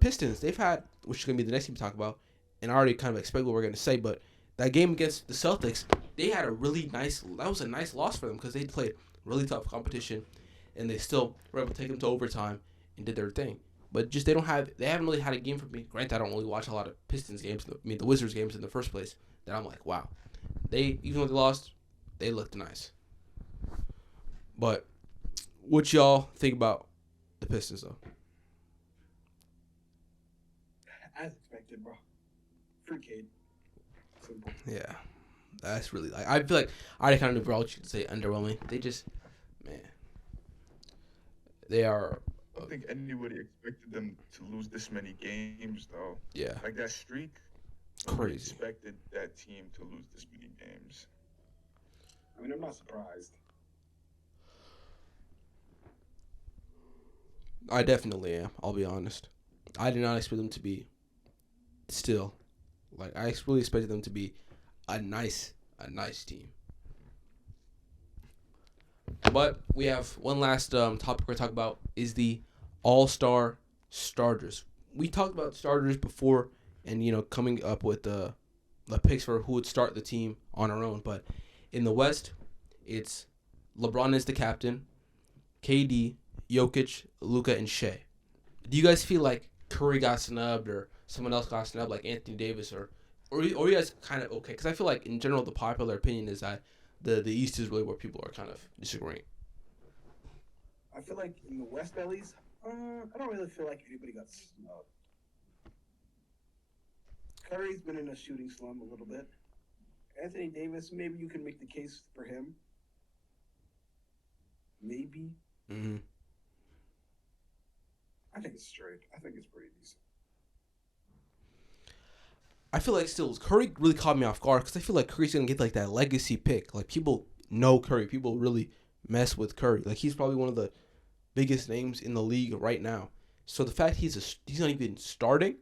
Pistons, they've had, which is gonna be the next team to talk about, and I already kind of expect what we're gonna say, but that game against the Celtics, they had that was a nice loss for them because they played really tough competition, and they still were able to take them to overtime and did their thing. But just they haven't really had a game for me. Granted, I don't really watch a lot of Pistons games, the Wizards games in the first place, that I'm like, wow. Even though they lost, they looked nice. But what y'all think about the Pistons, though? As expected, bro. Free Cade. Simple. Yeah. That's really, like, I feel like I already kind of knew what you could say underwhelming. They just, man. They are I don't think anybody expected them to lose this many games, though. Yeah, Like that streak, nobody crazy. expected that team to lose this many games. I mean, I'm not surprised. I definitely am. I'll be honest. I did not expect them to be still. Like I really expected them to be a nice team. But we have one last topic we're talking about is the All-Star starters. We talked about starters before, and coming up with the picks for who would start the team on our own. But in the West, it's LeBron is the captain, KD, Jokic, Luka, and Shea. Do you guys feel like Curry got snubbed or someone else got snubbed like Anthony Davis or you guys kind of okay? Because I feel like in general the popular opinion is that the East is really where people are kind of disagreeing. I feel like in the West, at least, I don't really feel like anybody got snubbed. Curry's been in a shooting slump a little bit. Anthony Davis, maybe you can make the case for him. Maybe. Mm-hmm. I think it's straight. I think it's pretty decent. I feel like still Curry really caught me off guard because I feel like Curry's gonna get like that legacy pick. Like people know Curry, people really mess with Curry. Like he's probably one of the biggest names in the league right now. So the fact he's not even starting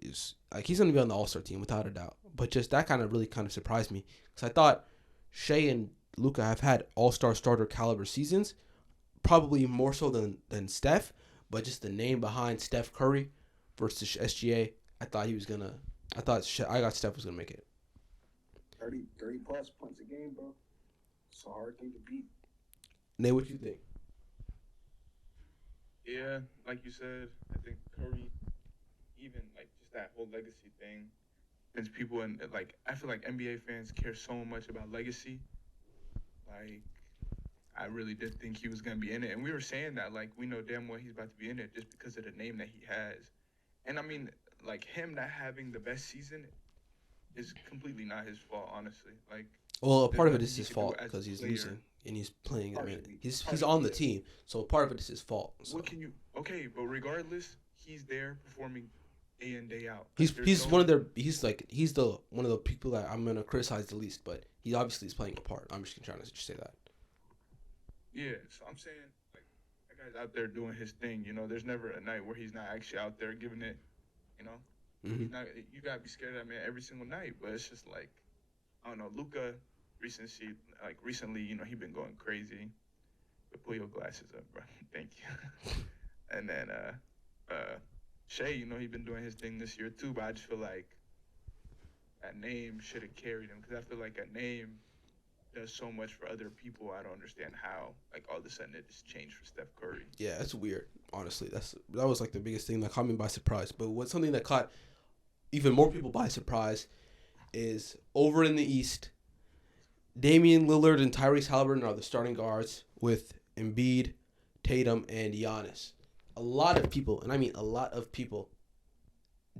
is like he's gonna be on the All-Star team without a doubt. But just that kind of surprised me because I thought Shea and Luka have had All-Star starter caliber seasons, probably more so than Steph. But just the name behind Steph Curry versus SGA, I thought Steph was gonna make it. 30 plus points a game, bro. It's a hard thing to beat. Nate, what you think? Yeah, like you said, I think Curry, even like just that whole legacy thing, since people I feel like NBA fans care so much about legacy. Like, I really did think he was gonna be in it, and we were saying that like we know damn well he's about to be in it just because of the name that he has, and I mean like him not having the best season is completely not his fault, honestly. Like, Well, a part of it nothing is he his can do fault as a because he's player. losing and he's playing. I mean, Partially. he's on the team, so part of it is his fault. So. What can you? Okay, but regardless, he's there performing day in day out. He's one of their he's the one of the people that I'm gonna criticize the least, but he obviously is playing a part. I'm just trying to just say that. Yeah, so I'm saying like that guy's out there doing his thing. There's never a night where he's not actually out there giving it. Mm-hmm. He's not. You gotta be scared of that man every single night. But it's just like I don't know. Luka recently, he been going crazy. But pull your glasses up, bro. Thank you. And then Shea, he been doing his thing this year too. But I just feel like that name should have carried him because I feel like a name does so much for other people. I don't understand how like all of a sudden it just changed for Steph Curry. Yeah, it's weird. Honestly, that was like the biggest thing that caught me by surprise. But what's something that caught even more people by surprise is over in the East, Damian Lillard and Tyrese Halliburton are the starting guards with Embiid, Tatum, and Giannis. A lot of people, and I mean a lot of people,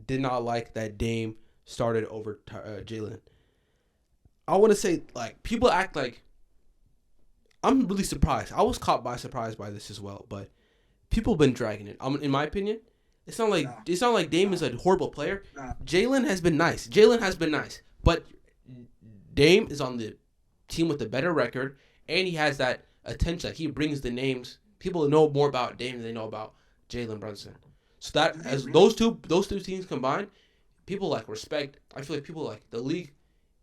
did not like that Dame started over Jalen. I want to say, like, people act like... I'm really surprised. I was caught by surprise by this as well, but people have been dragging it. In my opinion, it's not like Dame is a horrible player. Jalen has been nice. But Dame is on the team with the better record, and he has that attention. Like, he brings the names. People know more about Dame than they know about Jalen Brunson. So that as those two teams combined, people like respect. I feel like people like the league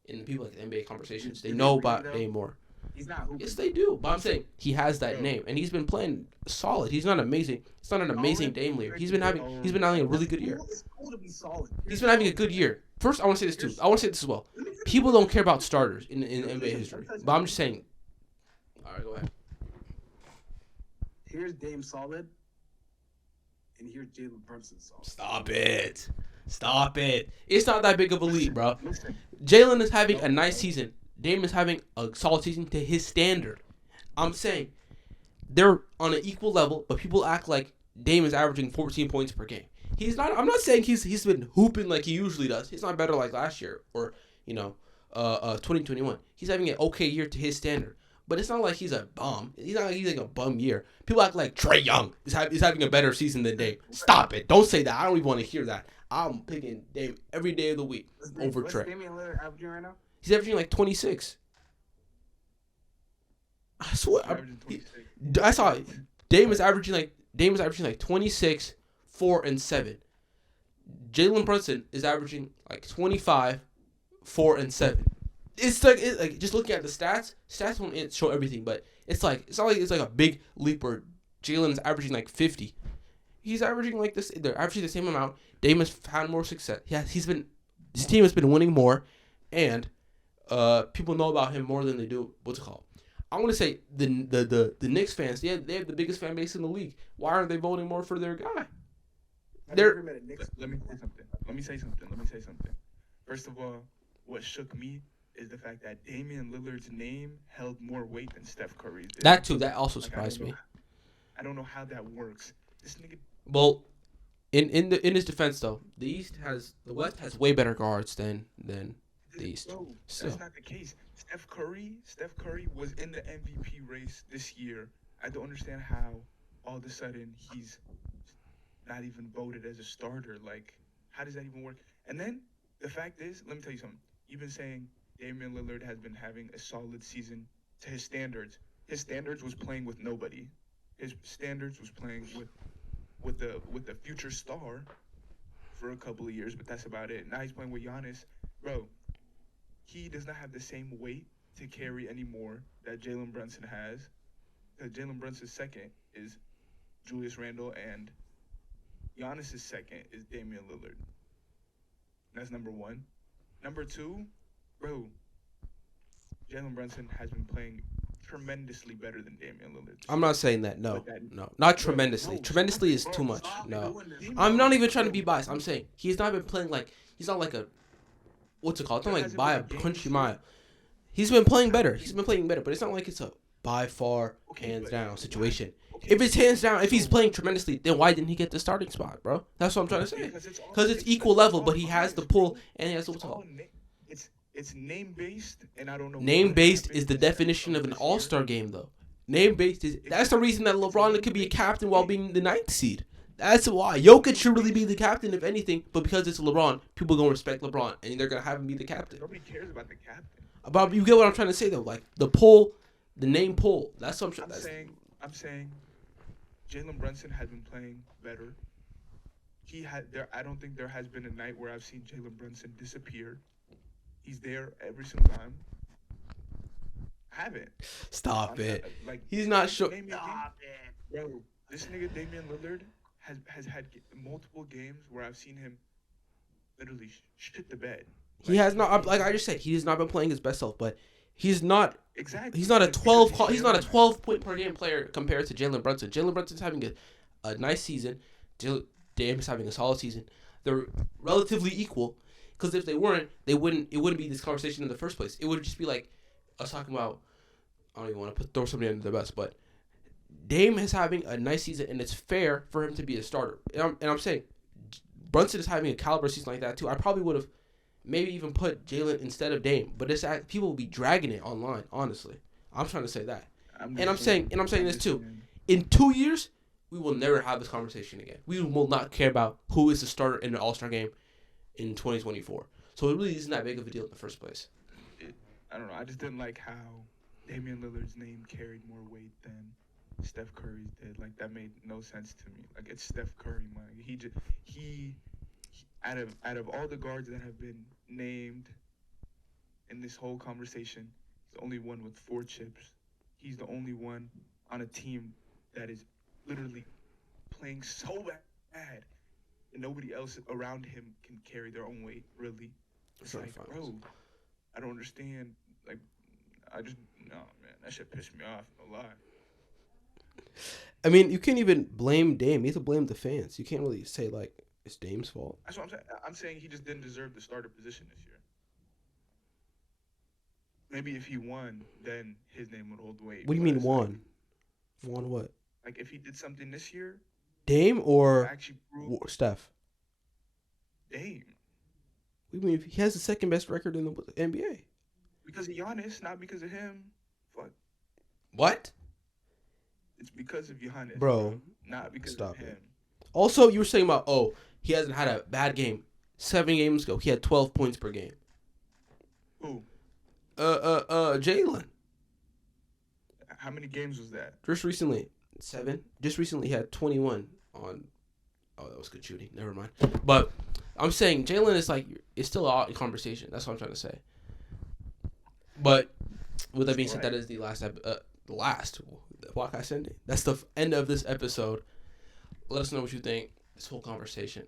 and people like the NBA conversations. They know about Dame more. He's not hooping. Yes, they do. But I'm saying he has that name, and he's been playing solid. He's not amazing. It's not an amazing Dame leader. He's been having a really good year. It's cool to be solid. He's been having a good year. First, I want to say this too. I want to say this as well. People don't care about starters in NBA history, but I'm just saying. All right, go ahead. Here's Dame solid, and here's Jalen Brunson solid. Stop it. It's not that big of a leap, bro. Jalen is having a nice season. Dame is having a solid season to his standard. I'm saying they're on an equal level, but people act like Dame is averaging 14 points per game. He's not. I'm not saying he's been hooping like he usually does. He's not better like last year or 2021. He's having an okay year to his standard. but it's not like he's a bum. He's not like he's like a bum year. People act like Trae Young is having a better season than Dame. Stop it. Don't say that. I don't even want to hear that. I'm picking Dame every day of the week over Trae. What's Damian Lillard averaging right now? He's averaging like 26. I swear. I saw it. Dame is averaging like 26, 4 and 7. Jalen Brunson is averaging like 25, 4 and 7. It's like just looking at the stats. Stats won't show everything, but it's not like it's like a big leap where Jalen's averaging like 50. He's averaging like this. They're averaging the same amount. Dame has had more success. Yeah, his team has been winning more, and people know about him more than they do. What's it called? I want to say the Knicks fans. They have the biggest fan base in the league. Why aren't they voting more for their guy? Let me say something. First of all, what shook me is the fact that Damian Lillard's name held more weight than Steph Curry's did. That too. That also surprised me. I don't know how that works. This nigga. Well, in his defense though, the West has way better guards than the East. Bro, that's not the case. Steph Curry was in the MVP race this year. I don't understand how all of a sudden he's not even voted as a starter. Like, how does that even work? And then the fact is, let me tell you something. You've been saying Damian Lillard has been having a solid season to his standards. His standards was playing with nobody. His standards was playing with the future star for a couple of years, but that's about it. Now he's playing with Giannis. Bro, he does not have the same weight to carry anymore that Jalen Brunson has. Jalen Brunson's second is Julius Randle, and Giannis' second is Damian Lillard. That's number one. Number two, bro, Jalen Brunson has been playing tremendously better than Damian Lillard. I'm not saying that. No, not tremendously. Tremendously is too much. No, I'm not even trying to be biased. I'm saying he's not been playing like he's not like a what's it called? It's not like by a country mile. He's been playing better. But it's not like it's a by far hands down situation. If it's hands down, if he's playing tremendously, then why didn't he get the starting spot, bro? That's what I'm trying to say. Because it's equal level, but he has the pull and he has the what's called. It's name based, and I don't know. Name based is the definition of an all-star game, though. Name based that's the reason that LeBron could be a captain while being the 9th seed. That's why Jokic should really be the captain, if anything. But because it's LeBron, people gonna respect LeBron, and they're gonna have him be the captain. Nobody cares about the captain. But you get what I'm trying to say, though. Like the pull, the name pull. That's what I'm saying. Jalen Brunson has been playing better. I don't think there has been a night where I've seen Jalen Brunson disappear. He's there every single time. I haven't. Stop it. He's not sure. Stop it. Bro, this nigga Damian Lillard has had multiple games where I've seen him literally shit the bed. He has not, like I just said, he has not been playing his best self, but he's not. Exactly. He's not a 12 point per game player compared to Jalen Brunson. Jalen Brunson's having a nice season. Dame is having a solid season. They're relatively equal. Because if they weren't, it wouldn't be this conversation in the first place. It would just be like us talking about. I don't even want to throw somebody under the bus, but Dame is having a nice season, and it's fair for him to be a starter. And I'm saying Brunson is having a caliber season like that too. I probably would have maybe even put Jalen instead of Dame, but people will be dragging it online. Honestly, I'm trying to say that, I'm saying this too. In 2 years, we will never have this conversation again. We will not care about who is the starter in the All-Star game in 2024. So it really isn't that big of a deal in the first place. I don't know. I just didn't like how Damian Lillard's name carried more weight than Steph Curry's did. Like, that made no sense to me. Like, it's Steph Curry, man. He out of all the guards that have been named in this whole conversation, he's the only one with 4 chips. He's the only one on a team that is literally playing so bad. And nobody else around him can carry their own weight, really. It's like, bro, I don't understand. Like, no, man, that shit pissed me off, no lie. I mean, you can't even blame Dame. You have to blame the fans. You can't really say, like, it's Dame's fault. That's what I'm saying. I'm saying he just didn't deserve the starter position this year. Maybe if he won, then his name would hold weight. What do you mean won? Won what? Like, if he did something this year, Dame or Steph? Dame. What do you mean? He has the second best record in the NBA. Because of Giannis, not because of him. Fuck. What? It's because of Giannis, Bro, not because stop of him. it. Also, you were saying about, he hasn't had a bad game. 7 games ago, he had 12 points per game. Who? Jalen. How many games was that? Just recently, 7. Just recently, he had 21 on. Oh, that was good shooting. Never mind. But I'm saying Jalen is still a conversation. That's what I'm trying to say. But with that being said, that is the last podcast ending. That's the end of this episode. Let us know what you think. This whole conversation.